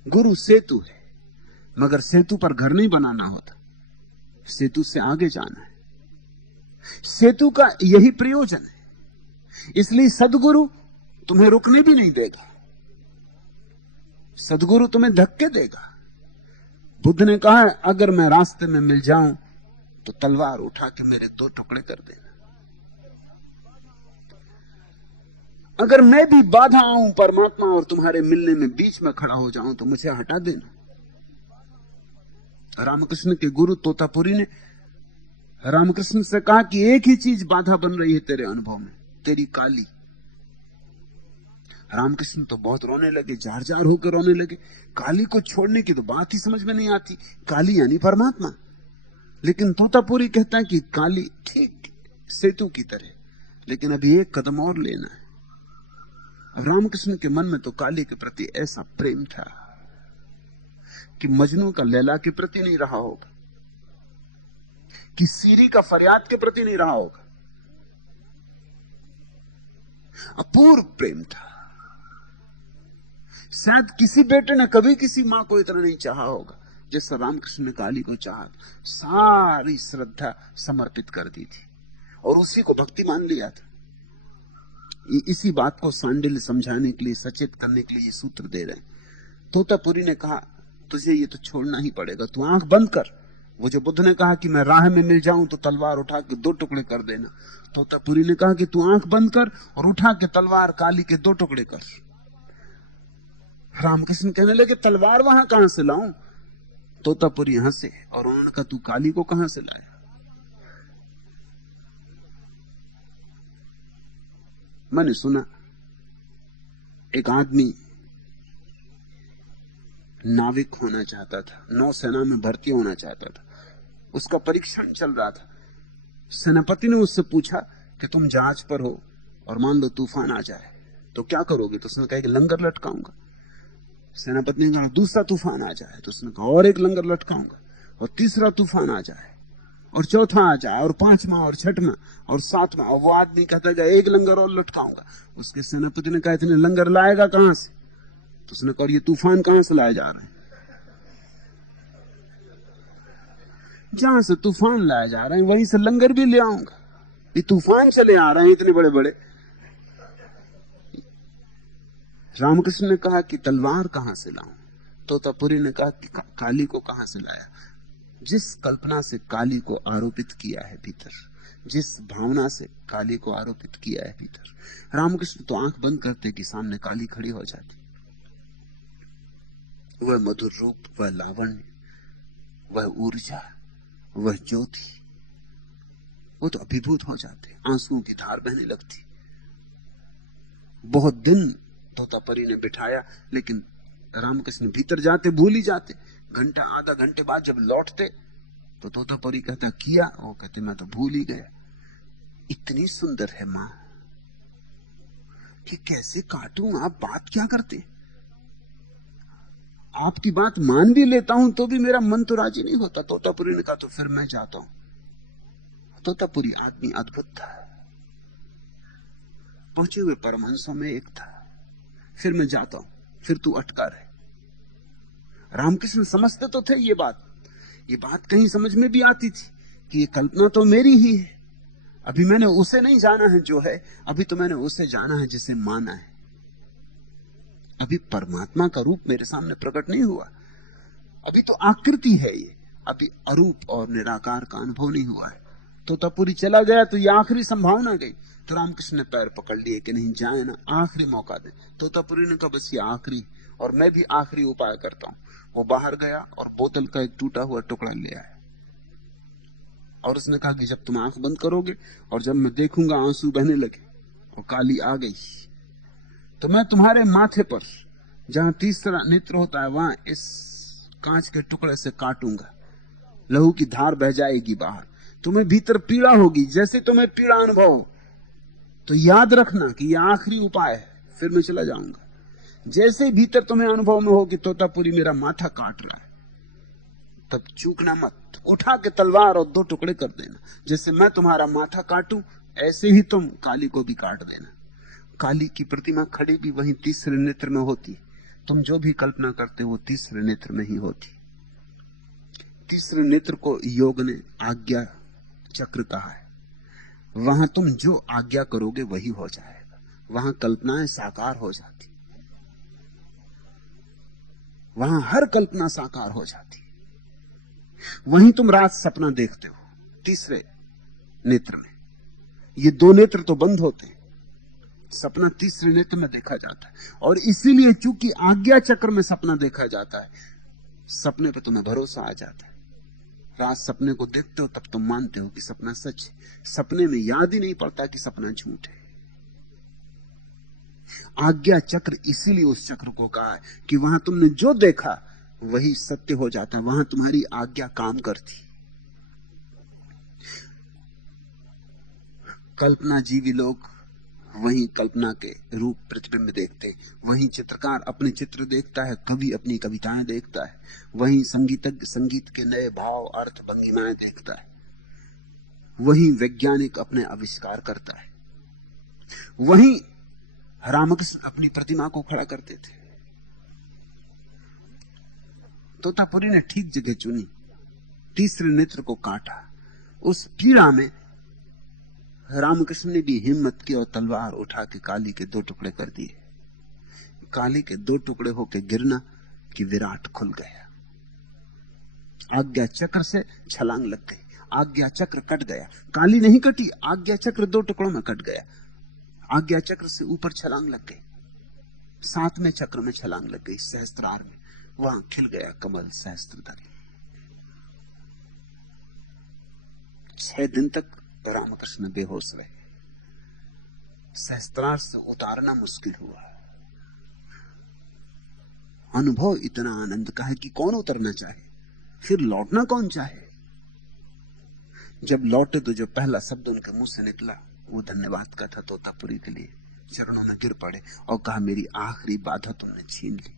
गुरु सेतु है, मगर सेतु पर घर नहीं बनाना होता, सेतु से आगे जाना है। सेतु का यही प्रयोजन है। इसलिए सदगुरु तुम्हें रुकने भी नहीं देगा, सदगुरु तुम्हें धक्के देगा। बुद्ध ने कहा है, अगर मैं रास्ते में मिल जाऊं तो तलवार उठा के मेरे 2 टुकड़े कर देना। अगर मैं भी बाधा आऊं परमात्मा और तुम्हारे मिलने में बीच में खड़ा हो जाऊं तो मुझे हटा देना। रामकृष्ण के गुरु तोतापुरी ने रामकृष्ण से कहा कि एक ही चीज बाधा बन रही है तेरे अनुभव में, तेरी काली। रामकृष्ण तो बहुत रोने लगे, जार जार होकर रोने लगे। काली को छोड़ने की तो बात ही समझ में नहीं आती, काली यानी परमात्मा। लेकिन तोतापुरी कहता है कि काली ठीक सेतु की तरह, लेकिन अभी एक कदम और लेना है। रामकृष्ण के मन में तो काली के प्रति ऐसा प्रेम था कि मजनू का लैला के प्रति नहीं रहा होगा, कि सीरी का फरियाद के प्रति नहीं रहा होगा। अपूर्व प्रेम था। शायद किसी बेटे ने कभी किसी मां को इतना नहीं चाहा होगा जैसा रामकृष्ण ने काली को चाहा। सारी श्रद्धा समर्पित कर दी थी और उसी को भक्ति मान लिया था। इसी बात को सांडिल्य समझाने के लिए, सचेत करने के लिए ये सूत्र दे रहे हैं। तोतापुरी ने कहा तुझे ये तो छोड़ना ही पड़ेगा, तू आंख बंद कर। वो जो बुद्ध ने कहा कि मैं राह में मिल जाऊं तो तलवार उठा के 2 टुकड़े कर देना, तोतापुरी ने कहा कि तू आंख बंद कर और उठा के तलवार काली के 2 टुकड़े कर। रामकृष्ण कहने लगे तलवार वहां कहां से लाऊं? तोतापुरी हंसे और उन्होंने कहा तू काली को कहां से लाया? मैंने सुना एक आदमी नाविक होना चाहता था, नौसेना में भर्ती होना चाहता था, उसका परीक्षण चल रहा था। सेनापति ने उससे पूछा कि तुम जहाज पर हो और मान लो तूफान आ जाए तो क्या करोगे? तो उसने कहा कि लंगर लटकाऊंगा। सेनापति ने कहा दूसरा तूफान आ जाए, तो उसने कहा और एक लंगर लटकाऊंगा, और तीसरा तूफान आ जाए, और चौथा आ जाए, और 5वां और 6वां और 7वां। और वो आदमी कहता है एक लंगर और लटकाऊंगा। उसके सेनापति ने कहा इतने लंगर लाएगा कहां से? तो उसने कहा ये तूफान कहां से लाए जा रहे हैं? जहां से तूफान लाए जा रहे हैं वहीं से लंगर भी ले आऊंगा। ये तूफान चले आ रहे हैं इतने बड़े बड़े। रामकृष्ण ने कहा कि तलवार कहां से लाऊं? तोतापुरी ने कहा कि काली को कहां से लाया? जिस कल्पना से काली को आरोपित किया है भीतर, जिस भावना से काली को आरोपित किया है भीतर। रामकृष्ण तो आंख बंद करते कि सामने काली खड़ी हो जाती। वह मधुर रूप, वह लावण्य, वह ऊर्जा, वह ज्योति, वो तो अभिभूत हो जाते, आंसुओं की धार बहने लगती। बहुत दिन तोतापुरी ने बिठाया, लेकिन रामकृष्ण भीतर जाते भूल ही जाते। घंटा आधा घंटे बाद जब लौटते तो तोतापुरी कहता किया? वो कहते मैं तो भूल ही गया। इतनी सुंदर है मां कि कैसे काटूं? आप बात क्या करते? आपकी बात मान भी लेता हूं तो भी मेरा मन तो राजी नहीं होता। तोतापुरी ने कहा तो फिर मैं जाता हूं। तोतापुरी आदमी अद्भुत था, पहुंचे हुए परमहंसों में एक था। फिर मैं जाता हूं, फिर तू अटका रहे। रामकृष्ण समझते तो थे ये बात कहीं समझ में भी आती थी कि ये कल्पना तो मेरी ही है। अभी मैंने उसे नहीं जाना है जो है, अभी तो मैंने उसे जाना है जिसे माना है। अभी परमात्मा का रूप मेरे सामने प्रकट नहीं हुआ, अभी तो आकृति है ये, अभी अरूप और निराकार का अनुभव नहीं हुआ है। तोतापुरी चला गया तो ये आखिरी संभावना गई। तो रामकृष्ण ने पैर पकड़ लिए कि नहीं जाए ना, आखिरी मौका दे। तोतापुरी ने कहा बस ये आखिरी, और मैं भी आखिरी उपाय करता हूं। वो बाहर गया और बोतल का एक टूटा हुआ टुकड़ा ले आया, और उसने कहा कि जब तुम आंख बंद करोगे और जब मैं देखूंगा आंसू बहने लगे और काली आ गई, तो मैं तुम्हारे माथे पर जहां तीसरा नेत्र होता है वहां इस कांच के टुकड़े से काटूंगा। लहू की धार बह जाएगी बाहर, तुम्हें भीतर पीड़ा होगी जैसे तुम्हें पीड़ा अनुभव हो। तो याद रखना कि यह आखिरी उपाय है, फिर मैं चला जाऊंगा। जैसे भीतर तुम्हें अनुभव में हो कि तोतापुरी मेरा माथा काट रहा है, तब चूकना मत, उठा के तलवार और 2 टुकड़े कर देना। जैसे मैं तुम्हारा माथा काटूं, ऐसे ही तुम काली को भी काट देना। काली की प्रतिमा खड़ी भी वहीं तीसरे नेत्र में होती। तुम जो भी कल्पना करते वो तीसरे नेत्र में ही होती। तीसरे नेत्र को योग ने आज्ञा चक्र कहा है। वहां तुम जो आज्ञा करोगे वही हो जाएगा। वहां कल्पनाएं साकार हो जाती, वहां हर कल्पना साकार हो जाती। वहीं तुम रात सपना देखते हो तीसरे नेत्र में। ये 2 नेत्र तो बंद होते हैं, सपना तीसरे नेत्र में देखा जाता है। और इसीलिए चूंकि आज्ञा चक्र में सपना देखा जाता है, सपने पे तुम्हें भरोसा आ जाता है। रात सपने को देखते हो तब तुम मानते हो कि सपना सच है। सपने में याद ही नहीं पड़ता कि सपना झूठ है। आज्ञा चक्र इसीलिए उस चक्र को कहा है कि वहां तुमने जो देखा वही सत्य हो जाता है। वहां तुम्हारी आज्ञा काम करती। कल्पना जीवी लोग वहीं कल्पना के रूप प्रतिबिंब देखते, वहीं चित्रकार अपने चित्र देखता है, कवि अपनी कविताएं देखता है, वहीं संगीतज्ञ संगीत के नए भाव अर्थ भंगिमाएं देखता है, वहीं वैज्ञानिक अपने आविष्कार करता है, वहीं रामकृष्ण अपनी प्रतिमा को खड़ा करते थे। तोतापुरी ने ठीक जगह चुनी, तीसरे नेत्र को काटा। उस पीड़ा में रामकृष्ण ने भी हिम्मत की और तलवार उठा के काली के 2 टुकड़े कर दिए। काली के 2 टुकड़े होके गिरना कि विराट खुल गया। आज्ञा चक्र से छलांग लग गई, आज्ञा चक्र कट गया। काली नहीं कटी, आज्ञा चक्र 2 टुकड़ों में कट गया। आज्ञा चक्र से ऊपर छलांग लग गई, 7वें चक्र में छलांग लग गई, सहस्त्रार में। वहां खिल गया कमल सहस्त्रधारी। 6 दिन तक रामकृष्ण बेहोश रहे। सहस्त्रार से उतारना मुश्किल हुआ। अनुभव इतना आनंद का है कि कौन उतरना चाहे, फिर लौटना कौन चाहे। जब लौटे तो जो पहला शब्द उनके मुंह से निकला वो धन्यवाद का था तोतापुरी के लिए। चरणों में गिर पड़े और कहा, मेरी आखिरी बाधा तुमने छीन ली।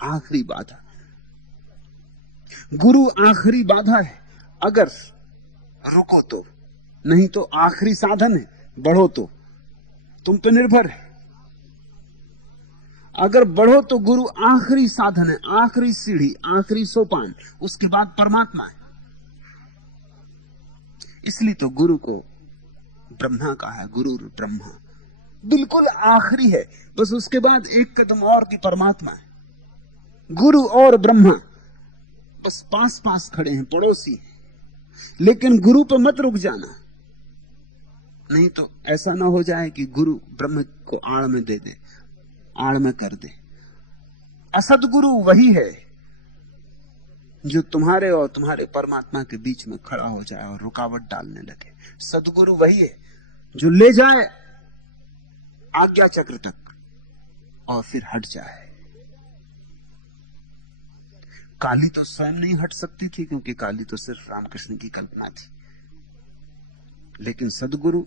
आखिरी बाधा, गुरु आखिरी बाधा है। अगर रुको तो, नहीं तो आखिरी साधन है। बढ़ो तो तुम पे निर्भर है। अगर बढ़ो तो गुरु आखिरी साधन है, आखिरी सीढ़ी, आखिरी सोपान, उसके बाद परमात्मा है। इसलिए तो गुरु को ब्रह्मा कहा है, गुरु ब्रह्मा बिल्कुल आखिरी है। बस उसके बाद एक कदम और की परमात्मा है। गुरु और ब्रह्मा बस पास पास खड़े हैं, पड़ोसी हैं। लेकिन गुरु पर मत रुक जाना, नहीं तो ऐसा ना हो जाए कि गुरु ब्रह्म को आड़ में दे दे, आड़ में कर दे। असदगुरु वही है जो तुम्हारे और तुम्हारे परमात्मा के बीच में खड़ा हो जाए और रुकावट डालने लगे। सदगुरु वही है जो ले जाए आज्ञा चक्र तक और फिर हट जाए। काली तो स्वयं नहीं हट सकती थी, क्योंकि काली तो सिर्फ रामकृष्ण की कल्पना थी। लेकिन सदगुरु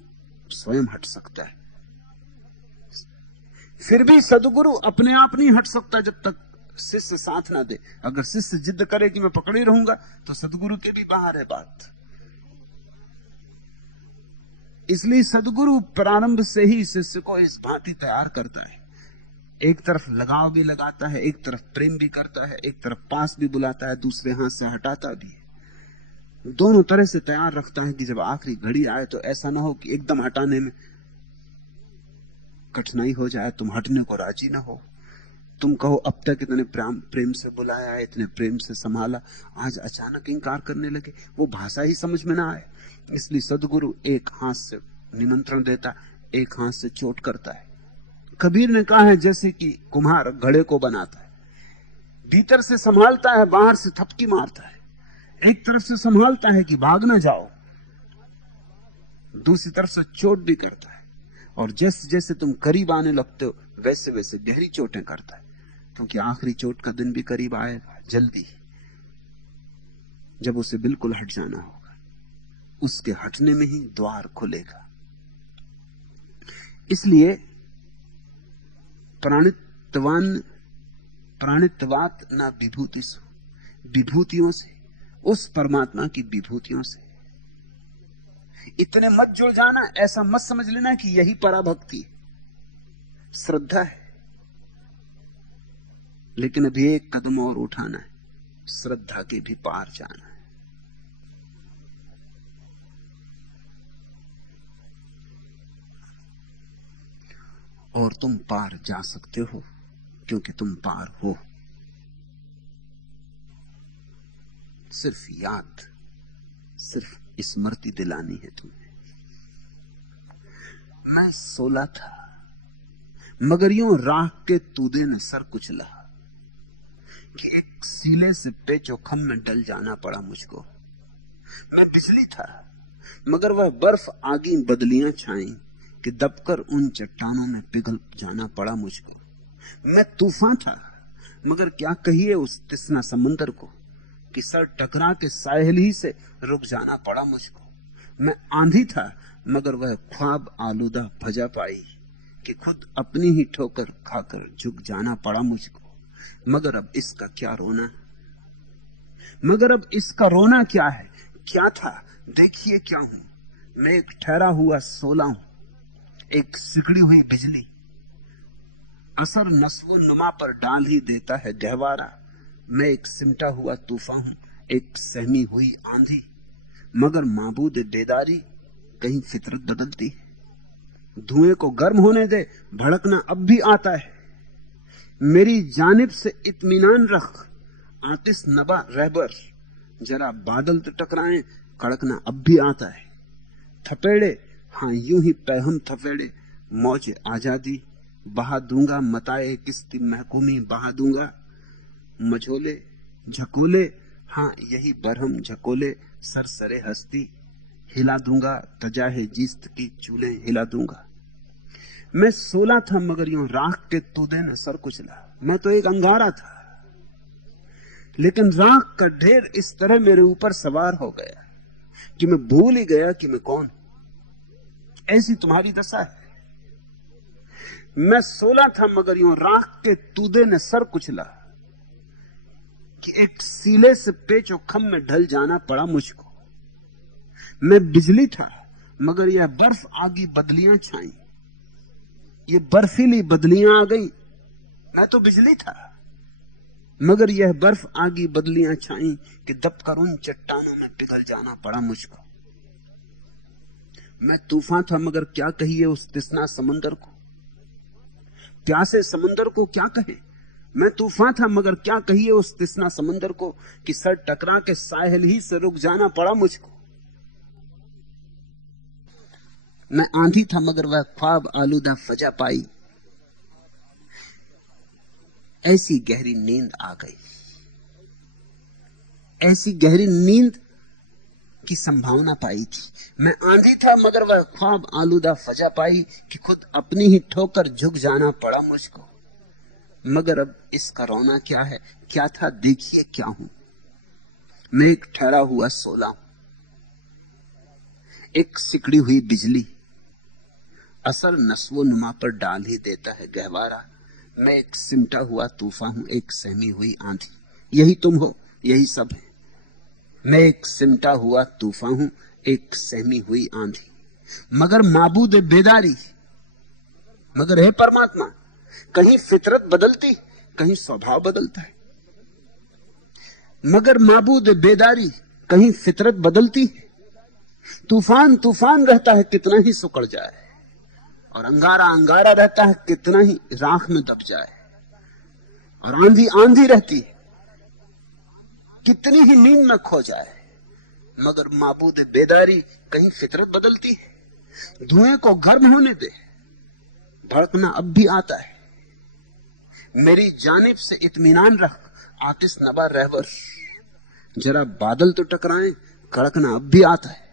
स्वयं हट सकता है। फिर भी सदगुरु अपने आप नहीं हट सकता जब तक शिष्य साथ ना दे। अगर शिष्य जिद करे कि मैं पकड़े रहूंगा, तो सदगुरु के भी बाहर है बात। इसलिए सदगुरु प्रारंभ से ही शिष्य को इस भांति तैयार करता है। एक तरफ लगाव भी लगाता है, एक तरफ प्रेम भी करता है, एक तरफ पास भी बुलाता है, दूसरे हाथ से हटाता भी है। दोनों तरह से तैयार रखता है कि जब आखिरी घड़ी आए तो ऐसा ना हो कि एकदम हटाने में कठिनाई हो जाए, तुम हटने को राजी ना हो। तुम कहो अब तक इतने प्रेम से बुलाया, इतने प्रेम से संभाला, आज अचानक इंकार करने लगे, वो भाषा ही समझ में ना आए। इसलिए सदगुरु एक हाथ से निमंत्रण देता, एक हाथ से चोट करता है। कबीर ने कहा है जैसे कि कुम्हार घड़े को बनाता है, भीतर से संभालता है, बाहर से थपकी मारता है। एक तरफ से संभालता है कि भाग ना जाओ, दूसरी तरफ से चोट भी करता है। और जैसे जैसे तुम करीब आने लगते हो वैसे वैसे गहरी चोटें करता है, क्योंकि आखिरी चोट का दिन भी करीब आएगा, जल्दी, जब उसे बिल्कुल हट जाना होगा। उसके हटने में ही द्वार खुलेगा। इसलिए प्राणित्वात ना विभूति सु, विभूतियों से, उस परमात्मा की विभूतियों से इतने मत जुड़ जाना, ऐसा मत समझ लेना कि यही पराभक्ति है। श्रद्धा है, लेकिन अभी एक कदम और उठाना है, श्रद्धा के भी पार जाना है। और तुम पार जा सकते हो क्योंकि तुम पार हो। सिर्फ याद, सिर्फ स्मृति दिलानी है तुम्हें। मैं सोला था मगर यूं राख के तूदे ने सर कुचला कि एक सीले से पेचोखम में डल जाना पड़ा मुझको। मैं बिजली था मगर वह बर्फ आगी बदलियां छाई कि दबकर उन चट्टानों में पिघल जाना पड़ा मुझको। मैं तूफान था मगर क्या कहिए उस तिसना समुंदर को कि सर टकरा के साहिल ही से रुक जाना पड़ा मुझको। मैं आंधी था मगर वह ख्वाब आलूदा भजा पाई कि खुद अपनी ही ठोकर खाकर झुक जाना पड़ा मुझको। मगर अब इसका क्या रोना, मगर अब इसका रोना क्या है? क्या था देखिए क्या हूं मैं, एक ठहरा हुआ सोला हूं, एक सिकड़ी हुई बिजली, असर नस्वो नुमा पर डाल ही देता है गहवारा। मैं एक सिमटा हुआ तूफान हूं, एक सहमी हुई आंधी, मगर माबूद बेदारी कहीं फितरत बदलती है। धुएं को गर्म होने दे, भड़कना अब भी आता है। मेरी जानिब से इत्मीनान रख, आतिश नबा रहबर, जरा बादल तो टकराएं, कड़कना अब भी आता है। थपेड़े, हाँ यूं ही पैहम थपेड़े, मौज आजादी बहा दूंगा, मताए किस्ती महकूमी बहा दूंगा। मझोले झकोले, हाँ यही बरहम झकोले, सरसरे हस्ती हिला दूंगा, तजाहे जीस्त की चूल्हे हिला दूंगा। मैं सोला था मगर यूं राख के तूदे ने सर कुचला। मैं तो एक अंगारा था, लेकिन राख का ढेर इस तरह मेरे ऊपर सवार हो गया कि मैं भूल ही गया कि मैं कौन। ऐसी तुम्हारी दशा है। मैं सोला था मगर यूं राख के तूदे ने सर कुचला कि एक सीले से पेचो खम में ढल जाना पड़ा मुझको। मैं बिजली था मगर यह बर्फ आगी बदलियां छाई, ये बर्फीली बदलियां आ गई। मैं तो बिजली था मगर यह बर्फ आगी बदलियां छाई कि दबकर उन चट्टानों में पिघल जाना पड़ा मुझको। मैं तूफान था मगर क्या कहिए उस तिसना समंदर को, प्यासे समंदर को क्या कहे। मैं तूफान था मगर क्या कहिए उस तिसना समंदर को कि सर टकरा के साहिल ही से रुक जाना पड़ा मुझको। मैं आंधी था मगर वह ख्वाब आलूदा फजा पाई। ऐसी गहरी नींद आ गई, ऐसी गहरी नींद की संभावना पाई थी। मैं आंधी था मगर वह ख्वाब आलूदा फजा पाई कि खुद अपनी ही ठोकर झुक जाना पड़ा मुझको। मगर अब इसका रोना क्या है? क्या था देखिए क्या हूं मैं, एक ठहरा हुआ सोला हूं, एक सिकड़ी हुई बिजली, असर नस्वो नुमा पर डाल ही देता है गहवारा। मैं एक सिमटा हुआ तूफान हूं, एक सहमी हुई आंधी। यही तुम हो, यही सब है। मैं एक सिमटा हुआ तूफान हूं, एक सहमी हुई आंधी, मगर माबूद बेदारी, मगर है परमात्मा। कहीं फितरत बदलती, कहीं स्वभाव बदलता है। मगर माबूद बेदारी, कहीं फितरत बदलती। तूफान तूफान रहता है कितना ही सुकड़ जाए, और अंगारा अंगारा रहता है कितना ही राख में दब जाए, और आंधी आंधी रहती है कितनी ही नींद में खो जाए। मगर माबूद बेदारी, कहीं फितरत बदलती है। धुएं को गर्म होने दे, भड़कना अब भी आता है। मेरी जानिब से इत्मीनान रख, आतिश नबा रहबर, जरा बादल तो टकराएं, कड़कना अब भी आता है।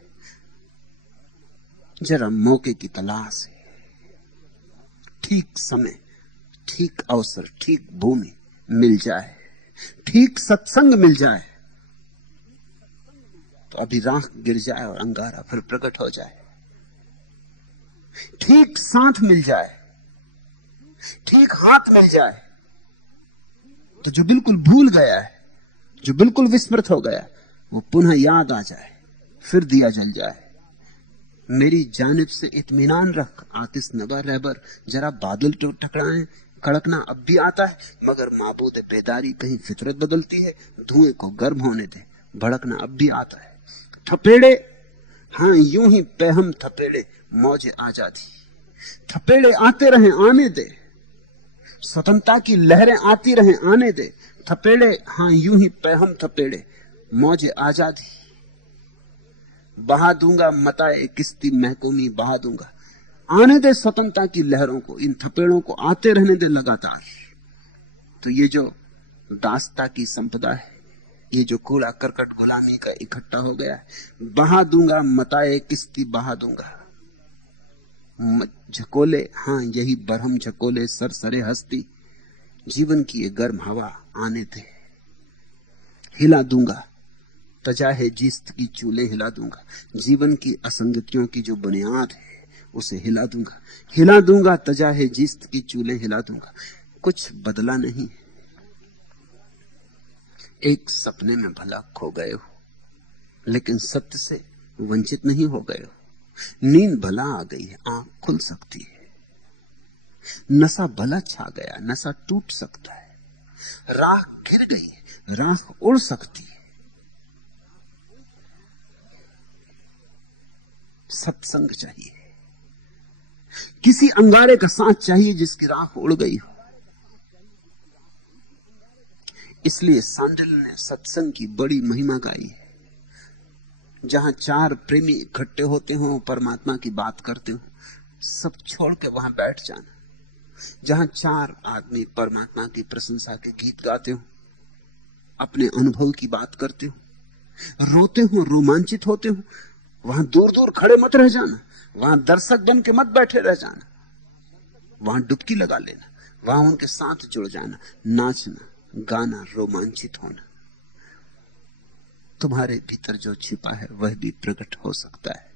जरा मौके की तलाश है, ठीक समय, ठीक अवसर, ठीक भूमि मिल जाए, ठीक सत्संग मिल जाए, तो अभी राख गिर जाए और अंगारा फिर प्रकट हो जाए। ठीक साथ मिल जाए, ठीक हाथ मिल जाए, तो जो बिल्कुल भूल गया है, जो बिल्कुल विस्मृत हो गया, वो पुनः याद आ जाए, फिर दिया जल जाए। मेरी जानिब से इत्मीनान रख आतिश नबा रहबर, जरा बादल तो टकराएं, कड़कना अब भी आता है, मगर माबूद बेदारी कहीं फितरत बदलती है, धुएं को गर्म होने दे, भड़कना अब भी आता है। थपेड़े, हाँ यूं ही पेहम थपेड़े, मौजे आजादी, थपेड़े आते रहे आने दे, स्वतंत्रता की लहरें आती रहे आने दे, थपेड़े, हाँ यूं ही पेहम थपेड़े, मौजे आजादी, बहा दूंगा मताए किस्ती महकूमी, बहा दूंगा, आने दे स्वतंत्रता की लहरों को, इन थपेड़ों को आते रहने दे लगातार। तो ये जो दास्ता की संपदा है, ये जो कूड़ा करकट गुलामी का इकट्ठा हो गया है, बहा दूंगा मताए किस्ती, बहा दूंगा झकोले, हाँ यही बरहम झकोले सरसरे हस्ती, जीवन की ये गर्म हवा आने दे, हिला दूंगा तजाहे जिस्त की चूले, हिला दूंगा जीवन की असंगतियों की जो बुनियाद है उसे हिला दूंगा, हिला दूंगा तजाहे जिस्त की चूले, हिला दूंगा। कुछ बदला नहीं, एक सपने में भला खो गए हो, लेकिन सत्य से वंचित नहीं हो गए हो। नींद भला आ गई है, आंख खुल सकती है, नशा भला छा गया, नशा टूट सकता है, राह गिर गई, राह उड़ सकती है। सत्संग चाहिए, किसी अंगारे का साथ चाहिए जिसकी राह उड़ गई हो। इसलिए सांडिल ने सत्संग की बड़ी महिमा गाई है। जहां चार प्रेमी इकट्ठे होते हो, परमात्मा की बात करते हो, सब छोड़ के वहां बैठ जाना। जहां चार आदमी परमात्मा की प्रशंसा के गीत गाते हो, अपने अनुभव की बात करते हो, रोते हो, रोमांचित होते हो, वहां दूर दूर खड़े मत रह जाना, वहां दर्शक बन के मत बैठे रह जाना, वहां डुबकी लगा लेना, वहां उनके साथ जुड़ जाना, नाचना, गाना, रोमांचित होना। तुम्हारे भीतर जो छिपा है वह भी प्रकट हो सकता है।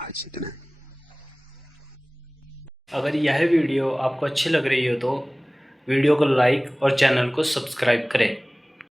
आज इतना ही। अगर यह वीडियो आपको अच्छी लग रही हो तो वीडियो को लाइक और चैनल को सब्सक्राइब करें।